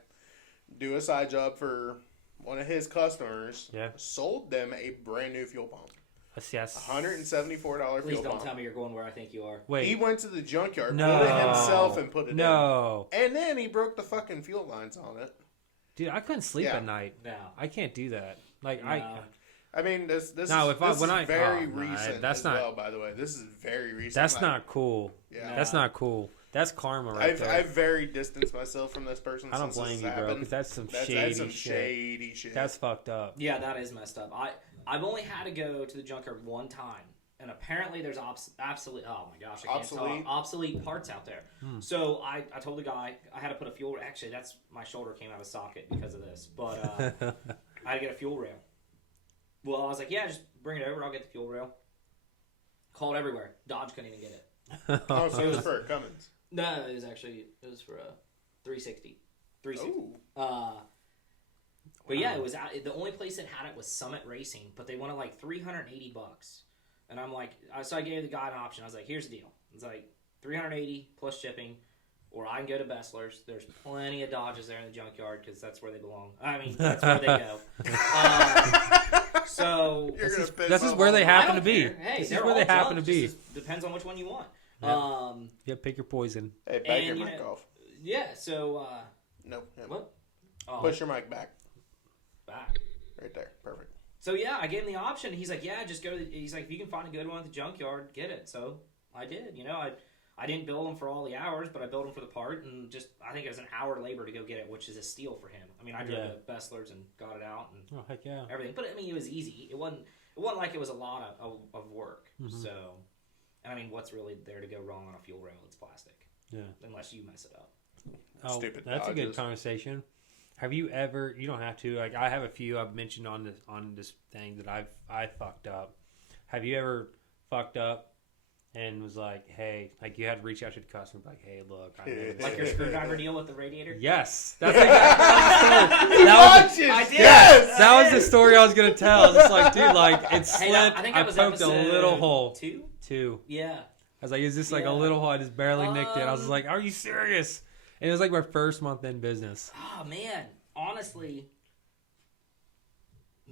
do a side job for one of his customers. Yeah, sold them a brand new fuel pump. Yes. $174 fuel pump. Please don't tell me you're going where I think you are. Wait. He went to the junkyard, pulled it himself, and put it in. And then he broke the fucking fuel lines on it. Dude, I couldn't sleep at night. No. I can't do that. Like, I mean, this is very recent as well, by the way. This is very recent. That's not cool. Yeah. That's not cool. That's karma there. I've very distanced myself from this person. I don't blame you, bro, because that's some shady shit. That's fucked up. Yeah, that is messed up. I've only had to go to the junkyard one time, and apparently there's obsolete. Oh my gosh, I can't talk. Obsolete parts out there. So I told the guy I had to put a fuel. Actually, that's my shoulder came out of socket because of this. But I had to get a fuel rail. Well, I was like, yeah, just bring it over. I'll get the fuel rail. Called everywhere. Dodge couldn't even get it. So it was for a Cummins. No, it was for a 360. 360. Oh. But yeah, it was the only place that had it was Summit Racing, but they wanted like $380. And I'm like, so I gave the guy an option. I was like, here's the deal. It's like $380 plus shipping, or I can go to Bessler's. There's plenty of Dodges there in the junkyard because that's where they belong. I mean, that's where they go. So this is where they happen to be. Hey, this is where they happen to be. Depends on which one you want. Pick your poison. Hey, back your mic off. Yeah, so nope. What? Push your mic back. Back. Right there. Perfect. So yeah, I gave him the option. He's like, yeah, just go to he's like, if you can find a good one at the junkyard, get it. So I did. You know, I didn't bill him for all the hours, but I billed him for the part, and just I think it was an hour labor to go get it, which is a steal for him. I mean, I drove to Bessler's and got it out and heck yeah, everything. But I mean, it was easy. It wasn't like it was a lot of work. Mm-hmm. So, and I mean, what's really there to go wrong on a fuel rail? It's plastic. Yeah. Unless you mess it up. Oh, stupid. That's Dodges. A good conversation. Have you ever? You don't have to. Like I have a few I've mentioned on this thing that I fucked up. Have you ever fucked up and was like, hey, like you had to reach out to the customer, like, hey, look, I know like your screwdriver deal with the radiator? Yes, that's like that was I did. Yes, that was the story I was gonna tell. It's like, dude, like it slipped. I think I poked a little hole. Two. Yeah. I was like, is this like a little hole? I just barely nicked it. I was like, are you serious? And it was like my first month in business. Oh man, honestly,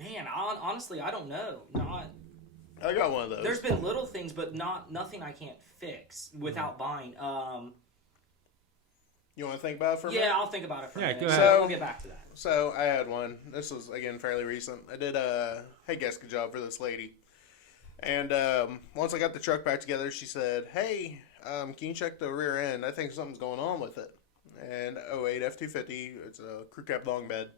I don't know. I got one of those. There's been little things, but nothing I can't fix without buying. You want to think about it for a minute? Yeah, I'll think about it for a minute. Go ahead. So we'll get back to that. So I had one. This was again fairly recent. I did a hay gasket job for this lady, and once I got the truck back together, she said, "Hey, can you check the rear end? I think something's going on with it." And 08 F250, it's a crew cab long bed.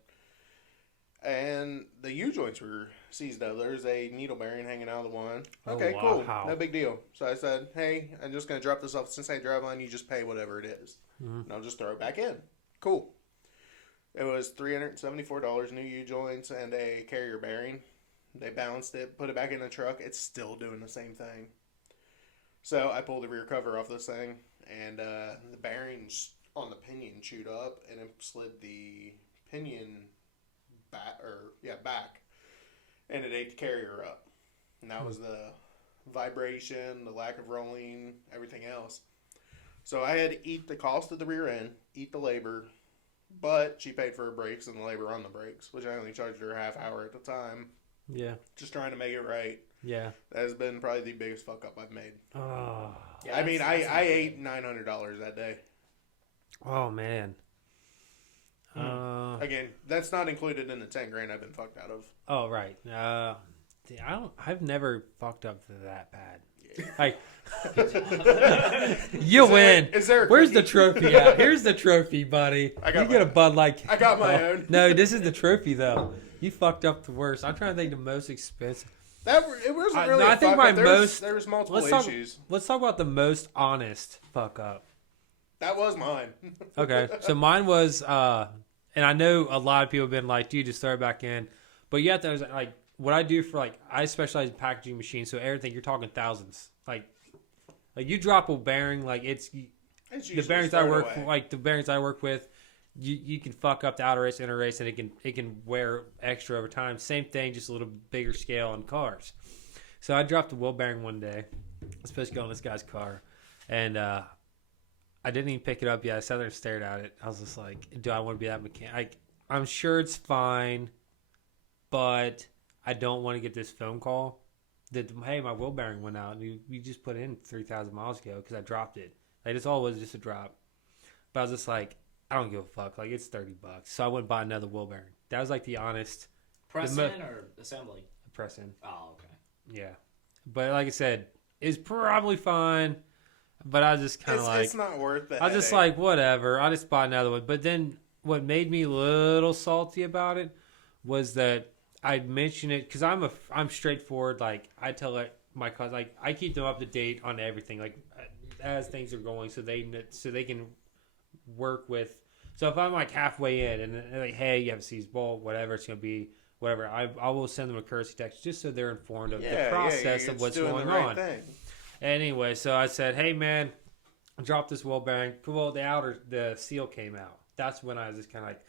And the U-joints were seized up. There's a needle bearing hanging out of the one. Okay, cool. No big deal. So I said, hey, I'm just going to drop this off. Since I drive line, you just pay whatever it is. Mm-hmm. And I'll just throw it back in. Cool. It was $374, new U-joints, and a carrier bearing. They balanced it, put it back in the truck. It's still doing the same thing. So I pulled the rear cover off this thing, and the bearings on the pinion chewed up, and it slid the pinion back, and it ate the carrier up. And that was the vibration, the lack of rolling, everything else. So I had to eat the cost of the rear end, eat the labor, but she paid for her brakes and the labor on the brakes, which I only charged her a half hour at the time. Yeah. Just trying to make it right. Yeah. That has been probably the biggest fuck up I've made. Oh. Yeah, I mean, I ate $900 that day. Oh, man. Again, that's not included in the $10,000 I've been fucked out of. Oh, right. I've never fucked up that bad. Like, you win. Where's the trophy at? Here's the trophy, buddy. You get a Bud Light. I got my own. No, this is the trophy though. You fucked up the worst. I'm trying to think the most expensive. It wasn't really. I think my most. There was multiple issues. Let's talk about the most honest fuck up. That was mine. Okay, so mine was, and I know a lot of people have been like, dude, just throw it back in. But you have to, like, what I do for, like, I specialize in packaging machines, so everything, you're talking thousands. Like you drop a bearing, like, it's the bearings I work for, like, the bearings I work with, you can fuck up the outer race, inner race, and it can wear extra over time. Same thing, just a little bigger scale on cars. So I dropped a wheel bearing one day. I was supposed to go in this guy's car, and I didn't even pick it up yet. I sat there and stared at it. I was just like, do I want to be that mechanic? I'm sure it's fine, but I don't want to get this phone call that, hey, my wheel bearing went out. And you just put it in 3,000 miles ago because I dropped it. Like, it's all was just a drop. But I was just like, I don't give a fuck. Like, it's $30. So I went and bought another wheel bearing. That was like the honest. Press-in or assembly? Press-in. Oh, okay. Yeah. But like I said, it's probably fine. But I was just kind of like... It's not worth it. I was just like, whatever. I just bought another one. But then what made me a little salty about it was that I'd mention it... Because I'm straightforward. Like, I tell my cousin... Like, I keep them up to date on everything. Like, as things are going so they can work with... So if I'm like halfway in and they're like, hey, you have a seized bolt, whatever it's going to be, whatever, I will send them a courtesy text just so they're informed of the process of what's going on. Thing. Anyway, so I said, hey, man, I dropped this wheel bearing. Well, the seal came out. That's when I was just kind of like,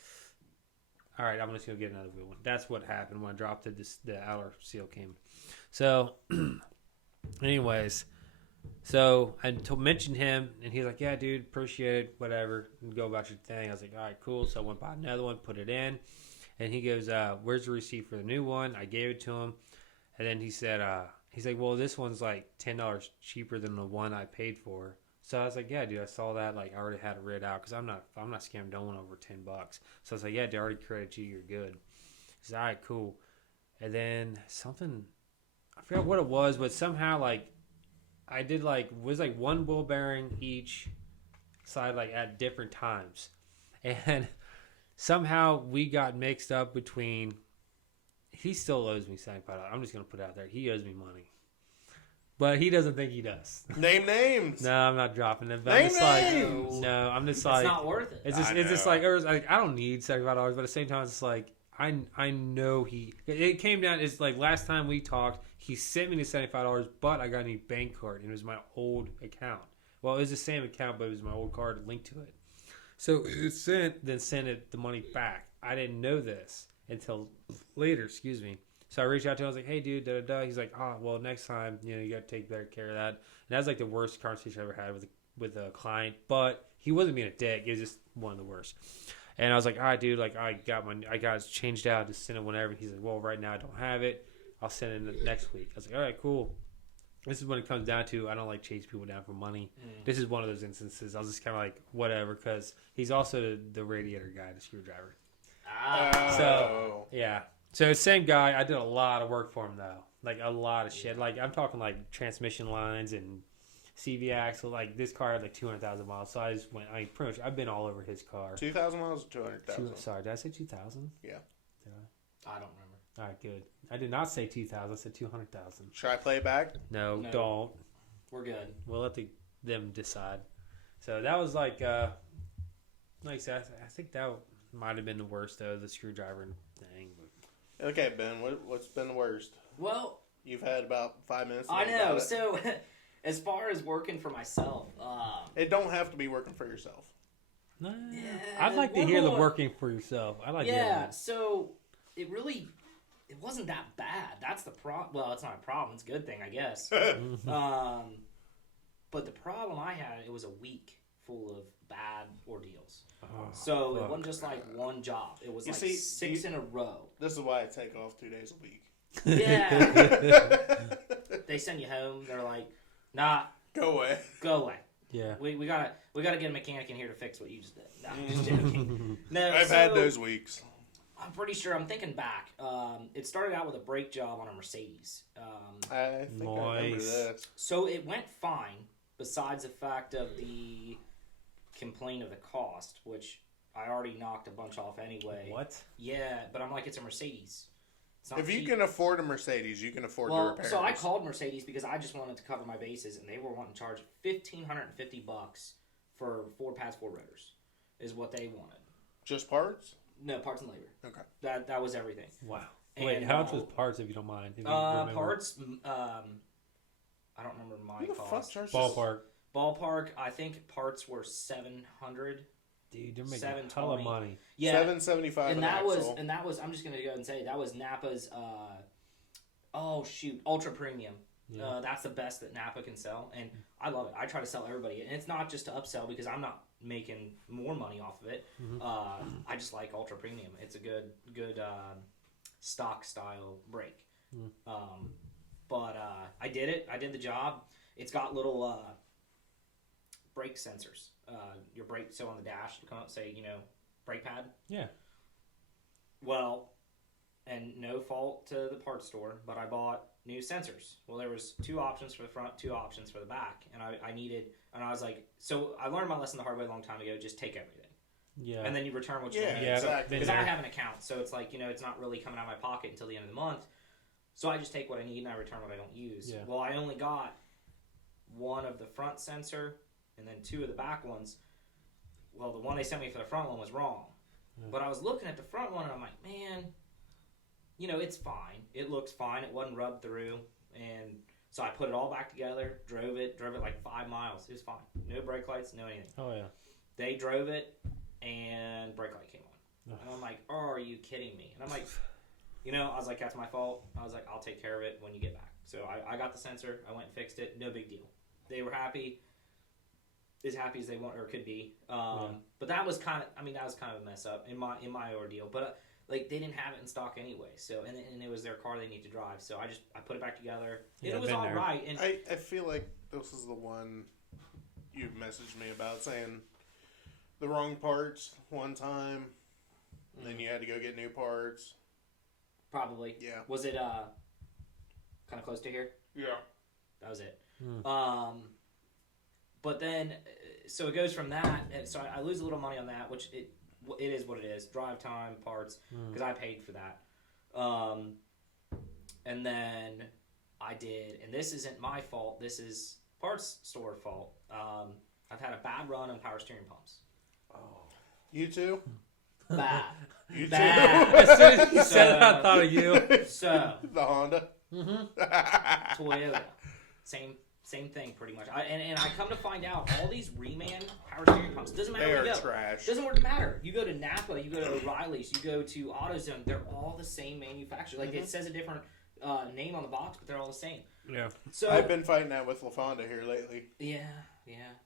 all right, I'm just going to get another wheel one. That's what happened when I dropped it. The outer seal came. So, anyways, so I mentioned him, and he's like, yeah, dude, appreciate it, whatever, and go about your thing. I was like, all right, cool. So I went buy another one, put it in, and he goes, where's the receipt for the new one? I gave it to him, and then he said, he's like, well, this one's like $10 cheaper than the one I paid for. So I was like, yeah, dude, I saw that. Like, I already had it read out because I'm not scamming no one over $10. So I was like, yeah, dude, I already credited you. You're good. He's like, all right, cool. And then something, I forgot what it was, but somehow like I did like was like one wheel bearing each side like at different times, and somehow we got mixed up between. He still owes me $75. I'm just gonna put it out there. He owes me money, but he doesn't think he does. Name names. No, I'm not dropping it. But Name I'm just like, names. no, I'm just It's like, not worth it. it's just like, it was like I don't need $75, but at the same time, it's like I know he. It came down. It's like last time we talked, he sent me the $75, but I got a new bank card, and it was my old account. Well, it was the same account, but it was my old card linked to it. So it sent the money back. I didn't know this until later. Excuse me. So I reached out to him. I was like, "Hey, dude, da da da." He's like, "Oh, well, next time, you got to take better care of that." And that was like the worst conversation I ever had with a client. But he wasn't being a dick. It was just one of the worst. And I was like, "All right, dude. Like, I got it changed out. Just send it whenever." He's like, "Well, right now I don't have it. I'll send it next week." I was like, "All right, cool." This is when it comes down to I don't like chase people down for money. This is one of those instances. I was just kind of like whatever because he's also the radiator guy, the screwdriver. So yeah, so same guy. I did a lot of work for him though, like a lot of shit. Like I'm talking like transmission lines and CV axle. Like this car had like 200,000 miles, so I just went. I mean, pretty much I've been all over his car. 2,000 miles, 200,000. Sorry, did I say 2,000? Yeah. Did I? I don't remember. All right, good. I did not say 2,000. I said 200,000. Should I play it back? No, No. don't. We're good. We'll let them decide. So that was like I said, I think that might have been the worst though, the screwdriver thing. But. Okay, Ben, what's been the worst? Well, You've had about 5 minutes. To I think about know. it. So, as far as working for myself, It don't have to be working for yourself. Nah, Yeah, I'd like to we're hear the going- working for yourself. I like hearing yeah. that. So it wasn't that bad. That's the problem. Well, it's not a problem. It's a good thing, I guess. But the problem I had, it was a week full of bad ordeals. So it wasn't just like one job. It was You like see, six in a row. This is why I take off 2 days a week. Yeah. They send you home. They're like, nah, Go away. go away. Yeah. We gotta get a mechanic in here to fix what you just did. No, I'm just joking. No, I've had those weeks. I'm pretty sure. I'm thinking back. It started out with a brake job on a Mercedes. I think I remember Nice. this. So it went fine, besides the fact of the complaint of the cost, which I already knocked a bunch off anyway. What? Yeah, but I'm like, it's a Mercedes. It's not If you cheap. can afford a Mercedes, you can afford the Well, repairs. so I called Mercedes because I just wanted to cover my bases, and they were wanting to charge $1,550 for 4 pads, 4 rotors, is what they wanted. Just parts? No, parts and labor. Okay. That was everything. Wow. And, Wait, how much was parts if you don't mind? If you remember? Parts. I don't remember my Who the fuck cost. charges? Ballpark. Ballpark. I think parts were $700. Dude, they're making a $720. ton of money. Yeah, $775 and an that axle. was. I'm just gonna go ahead and say that was Napa's. Ultra premium. Yeah. That's the best that Napa can sell, and I love it. I try to sell everybody, and it's not just to upsell because I'm not making more money off of it. I just like ultra premium. It's a good stock style brake. But I did it. I did the job. It's got little brake sensors. Your brake, so on the dash, come up, say brake pad. Yeah. Well, and no fault to the parts store, but I bought new sensors. Well, there was 2 options for the front, 2 options for the back, and I needed, and I was like, so I learned my lesson the hard way a long time ago. Just take everything, Yeah. and then you return what you Yeah, don't need. Yeah, exactly. Because I have an account, so it's like it's not really coming out of my pocket until the end of the month. So I just take what I need and I return what I don't use. Yeah. Well, I only got 1 of the front sensor and then 2 of the back ones. Well, the one they sent me for the front one was wrong. But I was looking at the front one and I'm like, man, it's fine. It looks fine. It wasn't rubbed through. And so I put it all back together, drove it like 5 miles. It was fine. No brake lights, no anything. Oh yeah. They drove it and brake light came on. And I'm like, oh, are you kidding me? And I'm like, I was like, that's my fault. I was like, I'll take care of it when you get back. So I got the sensor. I went and fixed it. No big deal. They were happy. As happy as they want or could be. But that was kind of a mess up in my ordeal. But they didn't have it in stock anyway. So and it was their car they need to drive. So I put it back together. Yeah, it was been all there. right. And I feel like this is the one you messaged me about saying the wrong parts one time, and then you had to go get new parts. Probably. Yeah. Was it kind of close to here? Yeah. That was it. But then, so it goes from that, and so I lose a little money on that, which it is what it is. Drive time, parts, because I paid for that. And then I did, and this isn't my fault. This is parts store fault. I've had a bad run on power steering pumps. Oh. You too? Bad. You too? Bad. As soon as you said that, I thought of you. So The Honda? Toyota, same thing pretty much. And I come to find out all these Reman power steering pumps, doesn't matter They where are you go. trash. Doesn't matter. You go to Napa, you go to O'Reilly's, you go to AutoZone. They're all the same manufacturer. Like it says a different name on the box, but they're all the same. Yeah. So I've been fighting that with LaFonda here lately. Yeah.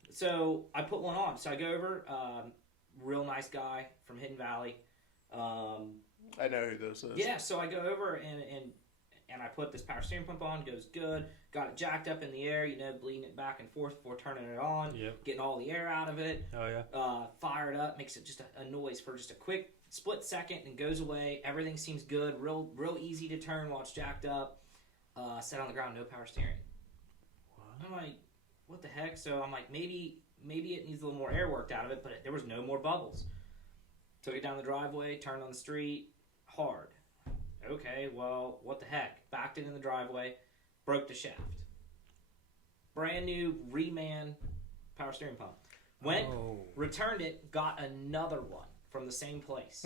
So I put one on. So I go over. Real nice guy from Hidden Valley. I know who this is. Yeah. So I go over and I put this power steering pump on. Goes good. Got it jacked up in the air. Bleeding it back and forth before turning it on. Yep. Getting all the air out of it. Oh yeah. Fire it up. Makes it just a noise for just a quick split second and goes away. Everything seems good. Real easy to turn while it's jacked up. Set on the ground. No power steering. What? I'm like, what the heck? So I'm like, maybe it needs a little more air worked out of it, but there was no more bubbles. Took it down the driveway, turned on the street, hard. Okay, well, what the heck? Backed it in the driveway, broke the shaft. Brand new Reman power steering pump. Went, returned it, got another one from the same place.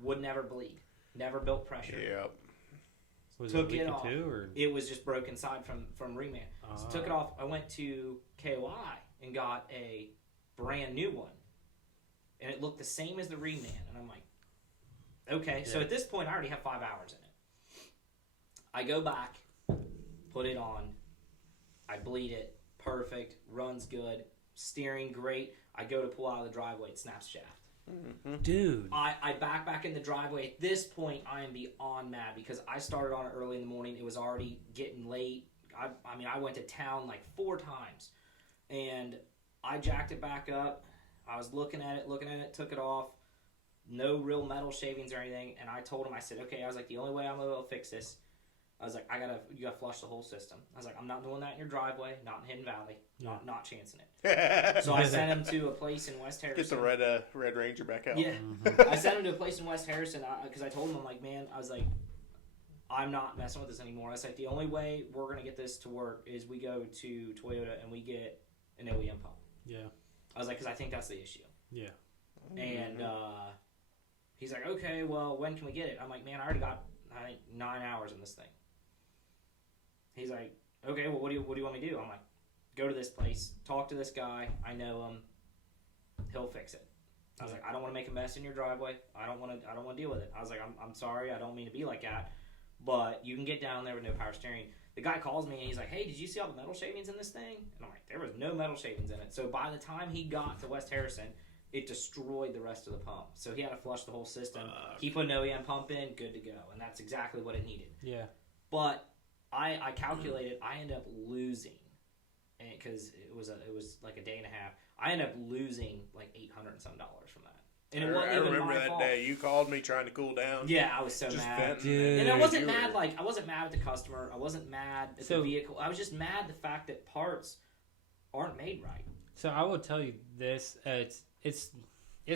Would never bleed. Never built pressure. Yep. Was Took it it off. too, or? It was just broken side from Reman. So took it off. I went to KOI and got a brand new one. And it looked the same as the Reman. And I'm like, okay. Yeah. So at this point, I already have 5 hours in it. I go back, put it on. I bleed it. Perfect. Runs good. Steering great. I go to pull out of the driveway. It snaps shaft. Mm-hmm. Dude. I back in the driveway. At this point, I am beyond mad because I started on it early in the morning. It was already getting late. I went to town like 4 times. And I jacked it back up. I was looking at it, took it off. No real metal shavings or anything. And I told him, I said, okay, I was like, the only way I'm able to fix this, I was like, you gotta flush the whole system. I was like, I'm not doing that in your driveway, not in Hidden Valley, not chancing it. So I sent him to a place in West Harrison. Get the Red Ranger back out. Yeah. I sent him to a place in West Harrison because I told him, I'm like, man, I was like, I'm not messing with this anymore. I was like, the only way we're going to get this to work is we go to Toyota and we get an OEM pump. Yeah. I was like, because I think that's the issue. Yeah. And he's like, okay, well, when can we get it? I'm like, man, I already got, I think, 9 hours in this thing. He's like, okay, well, what do you want me to do? I'm like, go to this place, talk to this guy. I know him. He'll fix it. I was like, I don't want to make a mess in your driveway. I don't want to deal with it. I was like, I'm sorry. I don't mean to be like that. But you can get down there with no power steering. The guy calls me and he's like, hey, did you see all the metal shavings in this thing? And I'm like, there was no metal shavings in it. So by the time he got to West Harrison, it destroyed the rest of the pump. So he had to flush the whole system. He put an OEM pump in, good to go. And that's exactly what it needed. Yeah. But I calculated, I ended up losing, because it was like a day and a half. I ended up losing like $800 and some from that. And it wasn't even remember my that fault. day you called me trying to cool down. Yeah, I was so just mad. Dude, and I wasn't mad I wasn't mad at the customer. I wasn't mad at the vehicle. I was just mad the fact that parts aren't made right. So I will tell you this: it's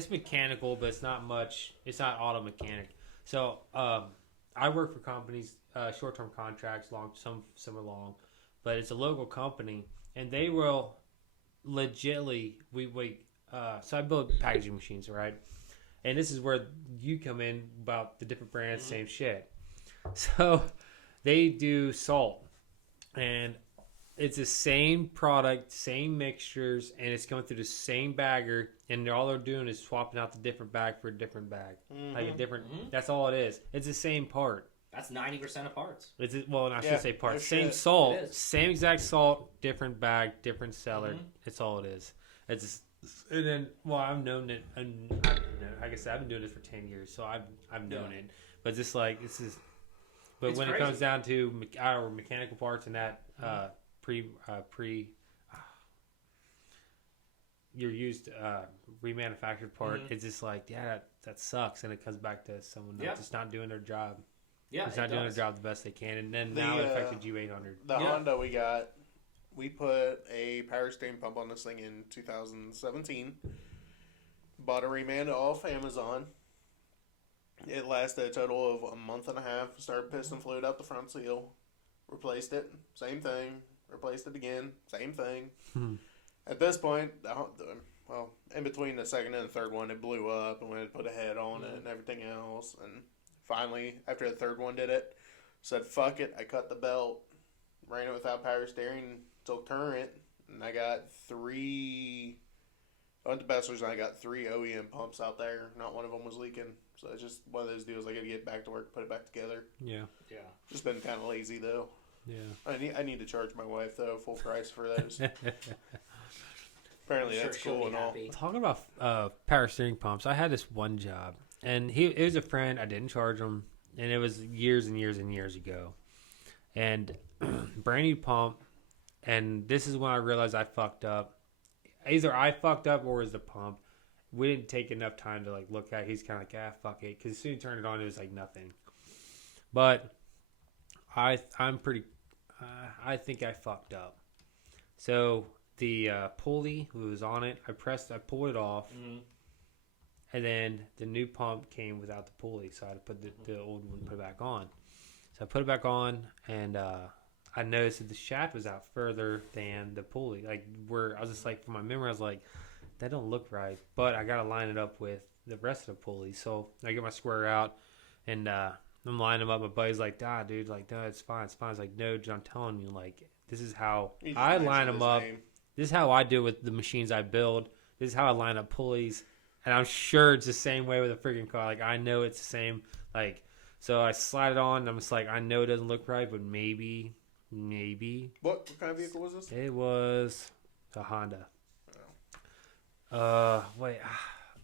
mechanical, but it's not much. It's not auto mechanic. So I work for companies, short-term contracts, some are long, but it's a local company, and they will legitly so I build packaging machines, right? And this is where you come in about the different brands, same shit. So they do salt, and it's the same product, same mixtures, and it's going through the same bagger, and all they're doing is swapping out the different bag for a different bag. Like a different, that's all it is. It's the same part. That's 90% of parts. I should say parts. Same salt, same exact salt, different bag, different seller. It's all it is. It's just, and then, I've known it, and like I said, I've been doing this for 10 years, so I've known it. But just like this is, but it's when crazy. It comes down to our mechanical parts and that your used remanufactured part, it's just like, yeah, that sucks, and it comes back to someone that's just not doing their job. Yeah, it's not doing their job the best they can, and then now it affected you 800. The Honda we got, we put a power steering pump on this thing in 2017. Bought a reman off Amazon. It lasted a total of a month and a half. Started piston fluid out the front seal. Replaced it. Same thing. Replaced it again. Same thing. At this point, well, in between the second and the third one, it blew up, and we had to put a head on it and everything else. And finally, after the third one did it, said, fuck it. I cut the belt, ran it without power steering, till current, and I got I went to Besser's, and I got 3 OEM pumps out there. Not one of them was leaking. So it's just one of those deals. I got to get back to work, put it back together. Yeah. Just been kind of lazy, though. Yeah. I need to charge my wife, though, full price for those. Apparently that's cool and all. Talking about power steering pumps, I had this one job, and it was a friend. I didn't charge him, and it was years and years and years ago. And brand new pump, and this is when I realized I fucked up. Either I fucked up or it was the pump. We didn't take enough time to like look at it. He's kind of like, fuck it. Because as soon as you turned it on, it was like nothing. But I'm pretty, I think I fucked up. So the pulley was on it. I pulled it off. And then the new pump came without the pulley. So I had to put the old one, put it back on. So I put it back on, and I noticed that the shaft was out further than the pulley. Like, where I was just like, from my memory, I was like, that don't look right. But I got to line it up with the rest of the pulley. So I get my square out, and I'm lining them up. My buddy's like, dude, like, no, it's fine. It's fine. It's like, no, dude, I'm telling you, like, this is how I line them up. This is how I do with the machines I build. This is how I line up pulleys. And I'm sure it's the same way with a freaking car. Like, I know it's the same. Like, so I slide it on, and I'm just like, I know it doesn't look right, but maybe. What kind of vehicle was this? It was a Honda. Wait,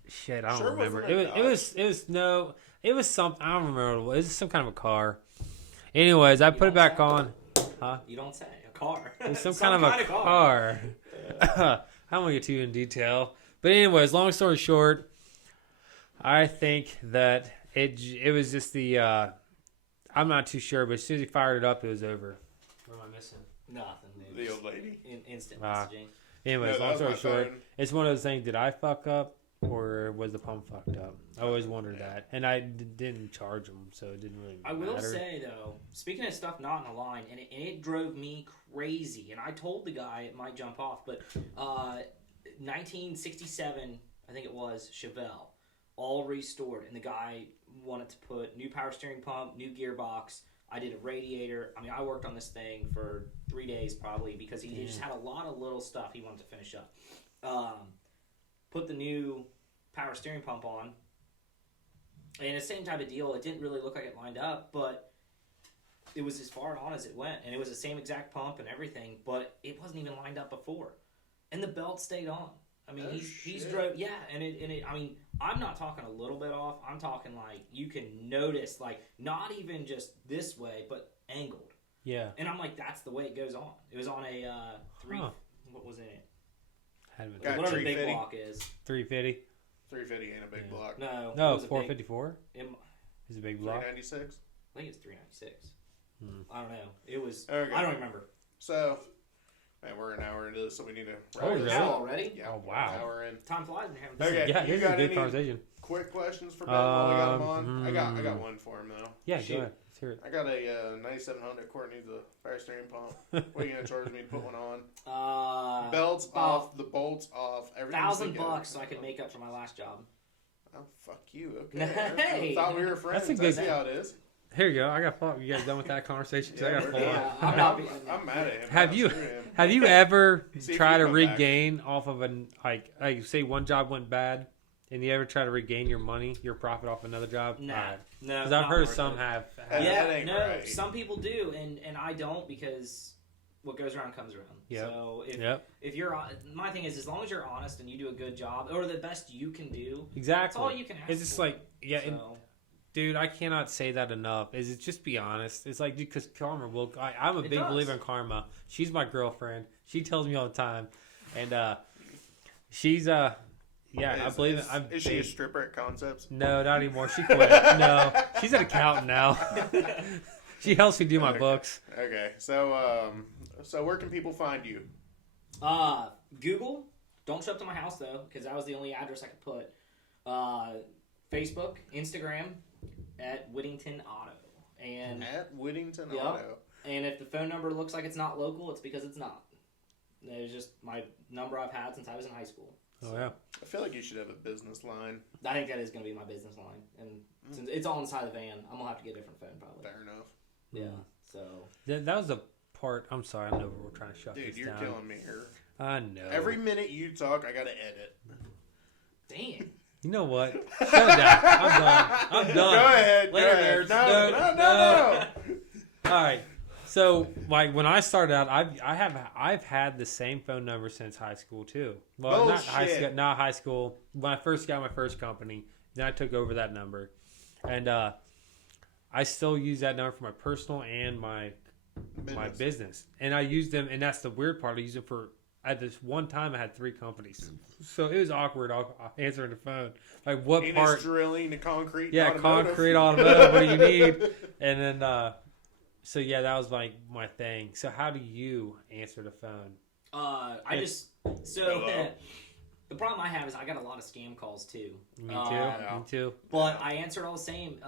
shit, I don't remember. It was some. I don't remember. It was some kind of a car. Anyways, I put it back on. Huh? You don't say a car. It was some kind of a car. I don't want to get too in detail, but anyways, long story short, I think that it was just the. I'm not too sure, but as soon as he fired it up, it was over. What am I missing? Nothing. The old lady. Instant messaging. Anyways, long story short, it's one of those things. Did I fuck up, or was the pump fucked up? I always wondered that, and I didn't charge them, so it didn't really matter. I will say though, speaking of stuff not in a line, and it drove me crazy. And I told the guy it might jump off, but 1967, I think it was, Chevelle, all restored, and the guy wanted to put new power steering pump, new gearbox. I did a radiator. I mean, I worked on this thing for 3 days probably because he just had a lot of little stuff he wanted to finish up. Put the new power steering pump on. And the same type of deal. It didn't really look like it lined up, but it was as far on as it went. And it was the same exact pump and everything, but it wasn't even lined up before. And the belt stayed on. I mean, he's drove, and it. I mean, I'm not talking a little bit off. I'm talking like you can notice, like not even just this way, but angled. Yeah. And I'm like, that's the way it goes on. It was on a What was in it? Whatever the big block is. 350. 350 ain't a big block. No, 454. Is a big block. 396. I think it's 396. I don't know. It was. Okay. I don't remember. So. Man, we're an hour into this, so we need to wrap this up already. Yeah, oh wow! An hour in. Time flies when you're having Okay, yeah, you got got a good any conversation. Quick questions for Ben while we got him on? I got one for him though. Yeah, go ahead. Let's hear it. I got a 97 Honda Accord, needs a power steering pump. What are you gonna charge me to put one on? Belts off, the bolts off, everything. $1,000 so I can make up for my last job. Oh fuck you! Okay, hey. I thought we were friends. That's a good. I see how it is. Here you go. I got fought. You guys done with that conversation? Yeah, I got fought. I'm mad at him. Have you ever tried to regain off of like say one job went bad, and you ever try to regain your money, your profit off another job? No, because I've heard some have. Yeah, no, right. Some people do, and I don't because what goes around comes around. Yep. So if you're, my thing is, as long as you're honest and you do a good job or the best you can do, that's all you can ask. It's just like dude, I cannot say that enough. Is it just be honest? It's like, dude, because karma will. I'm a big believer in karma. She's my girlfriend. She tells me all the time, and She's I believe it. Is she a stripper at Concepts? No, not anymore. She quit. No, she's an accountant now. She helps me do my books. Okay, so where can people find you? Google. Don't show up to my house though, because that was the only address I could put. Facebook, Instagram, at Whittington Auto, and at Whittington Auto. And if the phone number looks like it's not local, it's because it's not. It's just my number I've had since I was in high school. Oh yeah. I feel like you should have a business line. I think that is going to be my business line, and since it's all inside the van, I'm gonna have to get a different phone probably. Fair enough. Yeah. So that was the part. I'm sorry. I know we're trying to shut this down. Dude, you're killing me here. I know. Every minute you talk, I gotta edit. damn. You know what? Shut it down. I'm done. Go ahead. Later, go ahead. nerds. No. All right. So, like when I started out, I've had the same phone number since high school too. Well, not high school. When I first got my first company, then I took over that number, and I still use that number for my personal and my business. And I use them, and that's the weird part. I use it for. At this one time, I had 3 companies, so it was awkward answering the phone. Like what part? Drilling the concrete. Yeah, automotive. concrete, automotive. What do you need? And then, so yeah, that was like my thing. So how do you answer the phone? The problem I have is I got a lot of scam calls too. Me too. Me too. But I answer it all the same,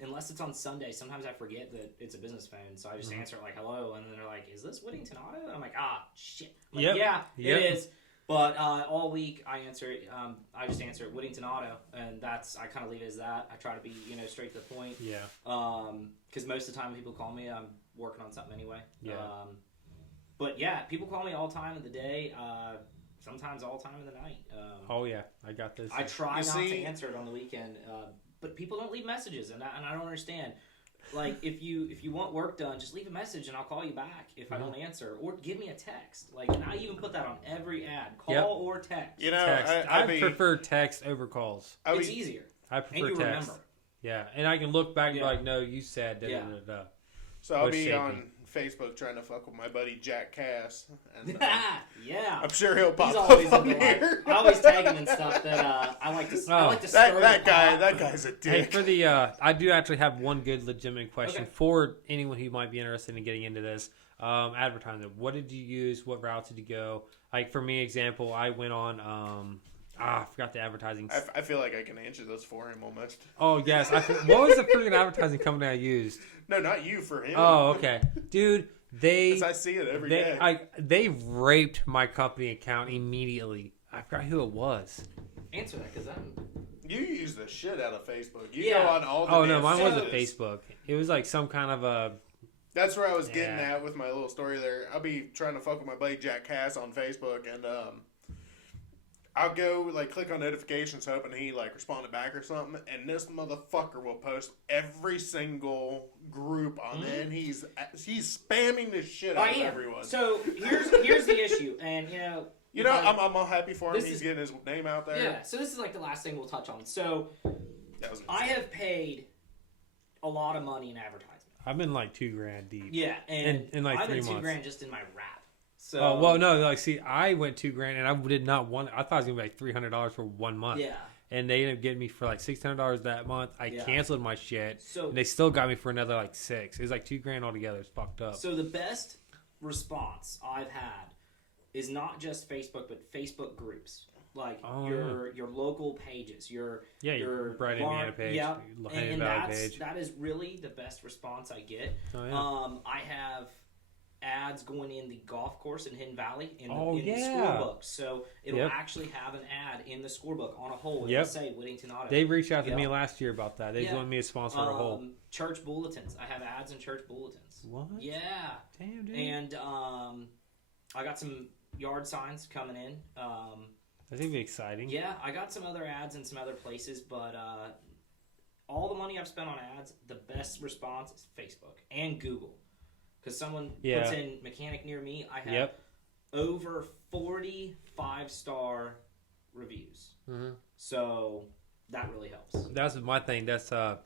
unless it's on Sunday. Sometimes I forget that it's a business phone, so I just answer it like hello, and then they're like, "Is this Whittington Auto?" And I'm like, shit. Like, yeah, it is. But all week I answer it. I just answer it Whittington Auto, and I kind of leave it as that. I try to be straight to the point. Yeah. Because most of the time when people call me, I'm working on something anyway. Yeah. But yeah, people call me all time of the day. Sometimes all time of the night. Oh yeah, I got this. I try not to answer it on the weekend, but people don't leave messages, and I don't understand. Like if you want work done, just leave a message and I'll call you back if I don't answer, or give me a text. Like, and I even put that on every ad, call or text. Text. I prefer text over calls. It's easier. I prefer and you text. Remember. Yeah, and I can look back and be like, no, you said da. So I'll be on Facebook trying to fuck with my buddy Jack Cass. And, yeah. I'm sure he'll pop up on here. I always tag him and stuff that I like to. That guy's a dick. Hey, for the I do actually have one good legitimate question for anyone who might be interested in getting into this. Advertising. What did you use? What route did you go? Like for me, example, I went on. I forgot the advertising. I feel like I can answer those for him almost. Oh yes. What was the freaking advertising company I used? No, not you, for him. Oh, okay, dude. I see it every day. They raped my company account immediately. I forgot who it was. Answer that, because you use the shit out of Facebook. You go on all the. Oh no, mine wasn't Facebook. It was like some kind of a. That's where I was getting at with my little story there. I'll be trying to fuck with my buddy Jack Cass on Facebook, and I'll go click on notifications hoping he responded back or something, and this motherfucker will post every single group on there, and he's spamming the shit out of everyone. So here's the issue, and I'm all happy for him. He's getting his name out there. Yeah. So this is the last thing we'll touch on. So I have paid a lot of money in advertising. I've been $2,000 deep. Yeah, and in 3 months. I've been $2,000 just in my wrap. So, I went $2,000 and I did not want. I thought it was gonna be $300 for 1 month. Yeah. And they ended up getting me for $600 that month. I canceled my shit. So and they still got me for another $6,000. It was $2,000 altogether. It's fucked up. So the best response I've had is not just Facebook, but Facebook groups. Your local pages, your Bright Indiana page, and that is really the best response I get. Oh, yeah. I have ads going in the golf course in Hidden Valley in the scorebook, so it'll actually have an ad in the scorebook on a hole. It'll say Whittington Auto. They reached out to me last year about that. They wanted me to sponsor a hole. Church bulletins. I have ads in church bulletins. What? Yeah. Damn, dude. And I got some yard signs coming in. That's gonna be exciting. Yeah, I got some other ads in some other places, but all the money I've spent on ads, the best response is Facebook and Google. Because someone puts in mechanic near me, I have over 40 5-star reviews. Mm-hmm. So that really helps. That's my thing. That's because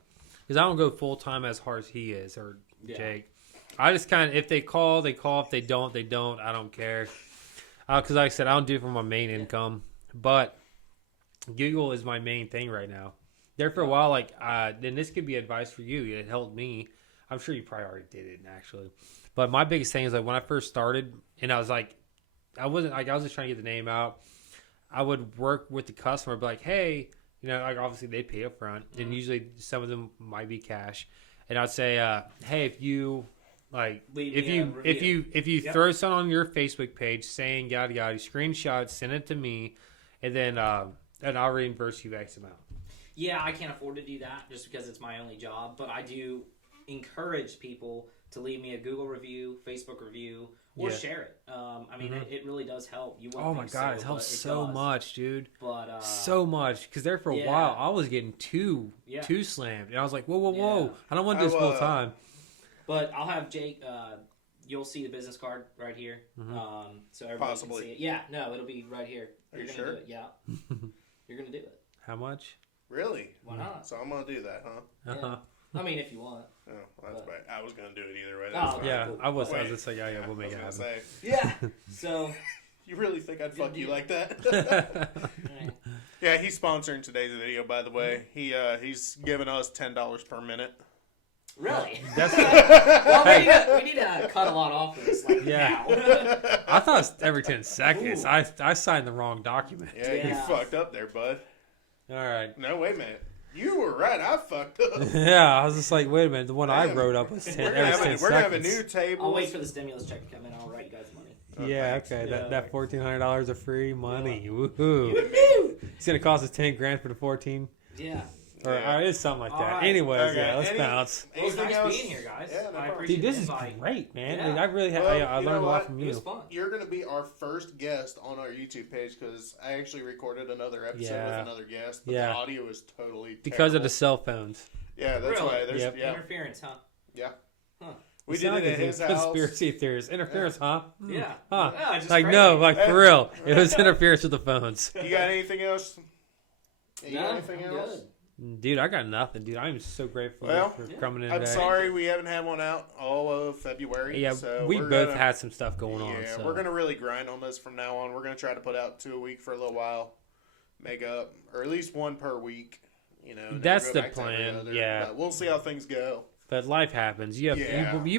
I don't go full time as hard as he is or Jake. I just if they call, they call. If they don't, they don't. I don't care. Because like I said, I don't do it for my main income. But Google is my main thing right now. There for a while, like, then this could be advice for you. It helped me. I'm sure you probably already did it, actually. But my biggest thing is, like, when I first started, and I was like, I was just trying to get the name out. I would work with the customer, be like, hey, like obviously they pay up front, and usually some of them might be cash. And I'd say, hey, if you like, if you throw something on your Facebook page saying yada yada, screenshot it, send it to me, and then I'll reimburse you X amount. Yeah, I can't afford to do that just because it's my only job, but I do encourage people to leave me a Google review, Facebook review, or share it. I mean, it really does help. Oh my God, it helps so much, dude. But so much, because there for a while I was getting too slammed, and I was like, whoa, I don't want this full time. But I'll have Jake. You'll see the business card right here, so everybody can see it. Yeah, no, it'll be right here. Are you gonna sure? do it. Yeah, you're gonna do it. How much? Really? Why not? So I'm gonna do that, huh? Yeah. I mean, if you want. Oh, that's right. I was gonna do it either way. Oh, yeah, cool. I was just saying, yeah, we'll make it happen. Yeah. So. You really think I'd fuck you like that? Yeah, he's sponsoring today's video, by the way. He's giving us $10 per minute. Really? That's well, we need to cut a lot off of this now. I thought it was every 10 seconds. I signed the wrong document. Yeah, you fucked up there, bud. All right. No, wait a minute. You were right. I fucked up. Yeah, I was just like, wait a minute. The one I wrote up was 10 every 10 seconds. We're going to have a new table. I'll wait for the stimulus check to come in. I'll write you guys money. Oh, yeah, thanks. okay. Yeah. That $1,400 of free money. Woohoo. It's going to cost us $10,000 for the 14. Yeah. Or it's something like that. All right. Anyways, Okay. let's bounce. Well, it's nice Anything being else? here, guys. Yeah, no I problem. appreciate Dude, this the is invite. great, man. Yeah. I mean, I really Well, I you learned know a lot what? from It you. was fun. You're going to be our first guest on our YouTube page because I actually recorded another episode with another guest, but the audio is totally because of the terrible. cell phones. Yeah, that's Really? why. There's Interference, huh? Yeah. Huh. We You did sound it like at a his house. Conspiracy theories. Interference, huh? Yeah. Huh. Yeah, just Like, crazy. no, like, for real. It was interference with the phones. You got anything else? You got No, anything I'm else? good. Dude, I got nothing, dude. I'm so grateful for coming in I'm today. sorry we haven't had one out all of February. Yeah, so we we're both gonna, had some stuff going on. Yeah, So. we're going to really grind on this from now on. We're going to try to put out 2 a week for a little while. Make up, or at least 1 per week. That's go the back to every plan, other. yeah. But we'll see how things go. But life happens. You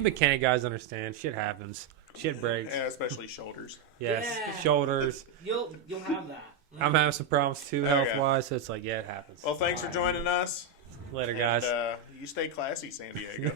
mechanic guys understand. Shit happens. Shit breaks. Yeah, especially shoulders. Yes, Yeah. shoulders. You'll have that. I'm having some problems too, Okay. health wise. So it's like, yeah, it happens. Well, thanks for joining us. Later, And, guys. you stay classy, San Diego.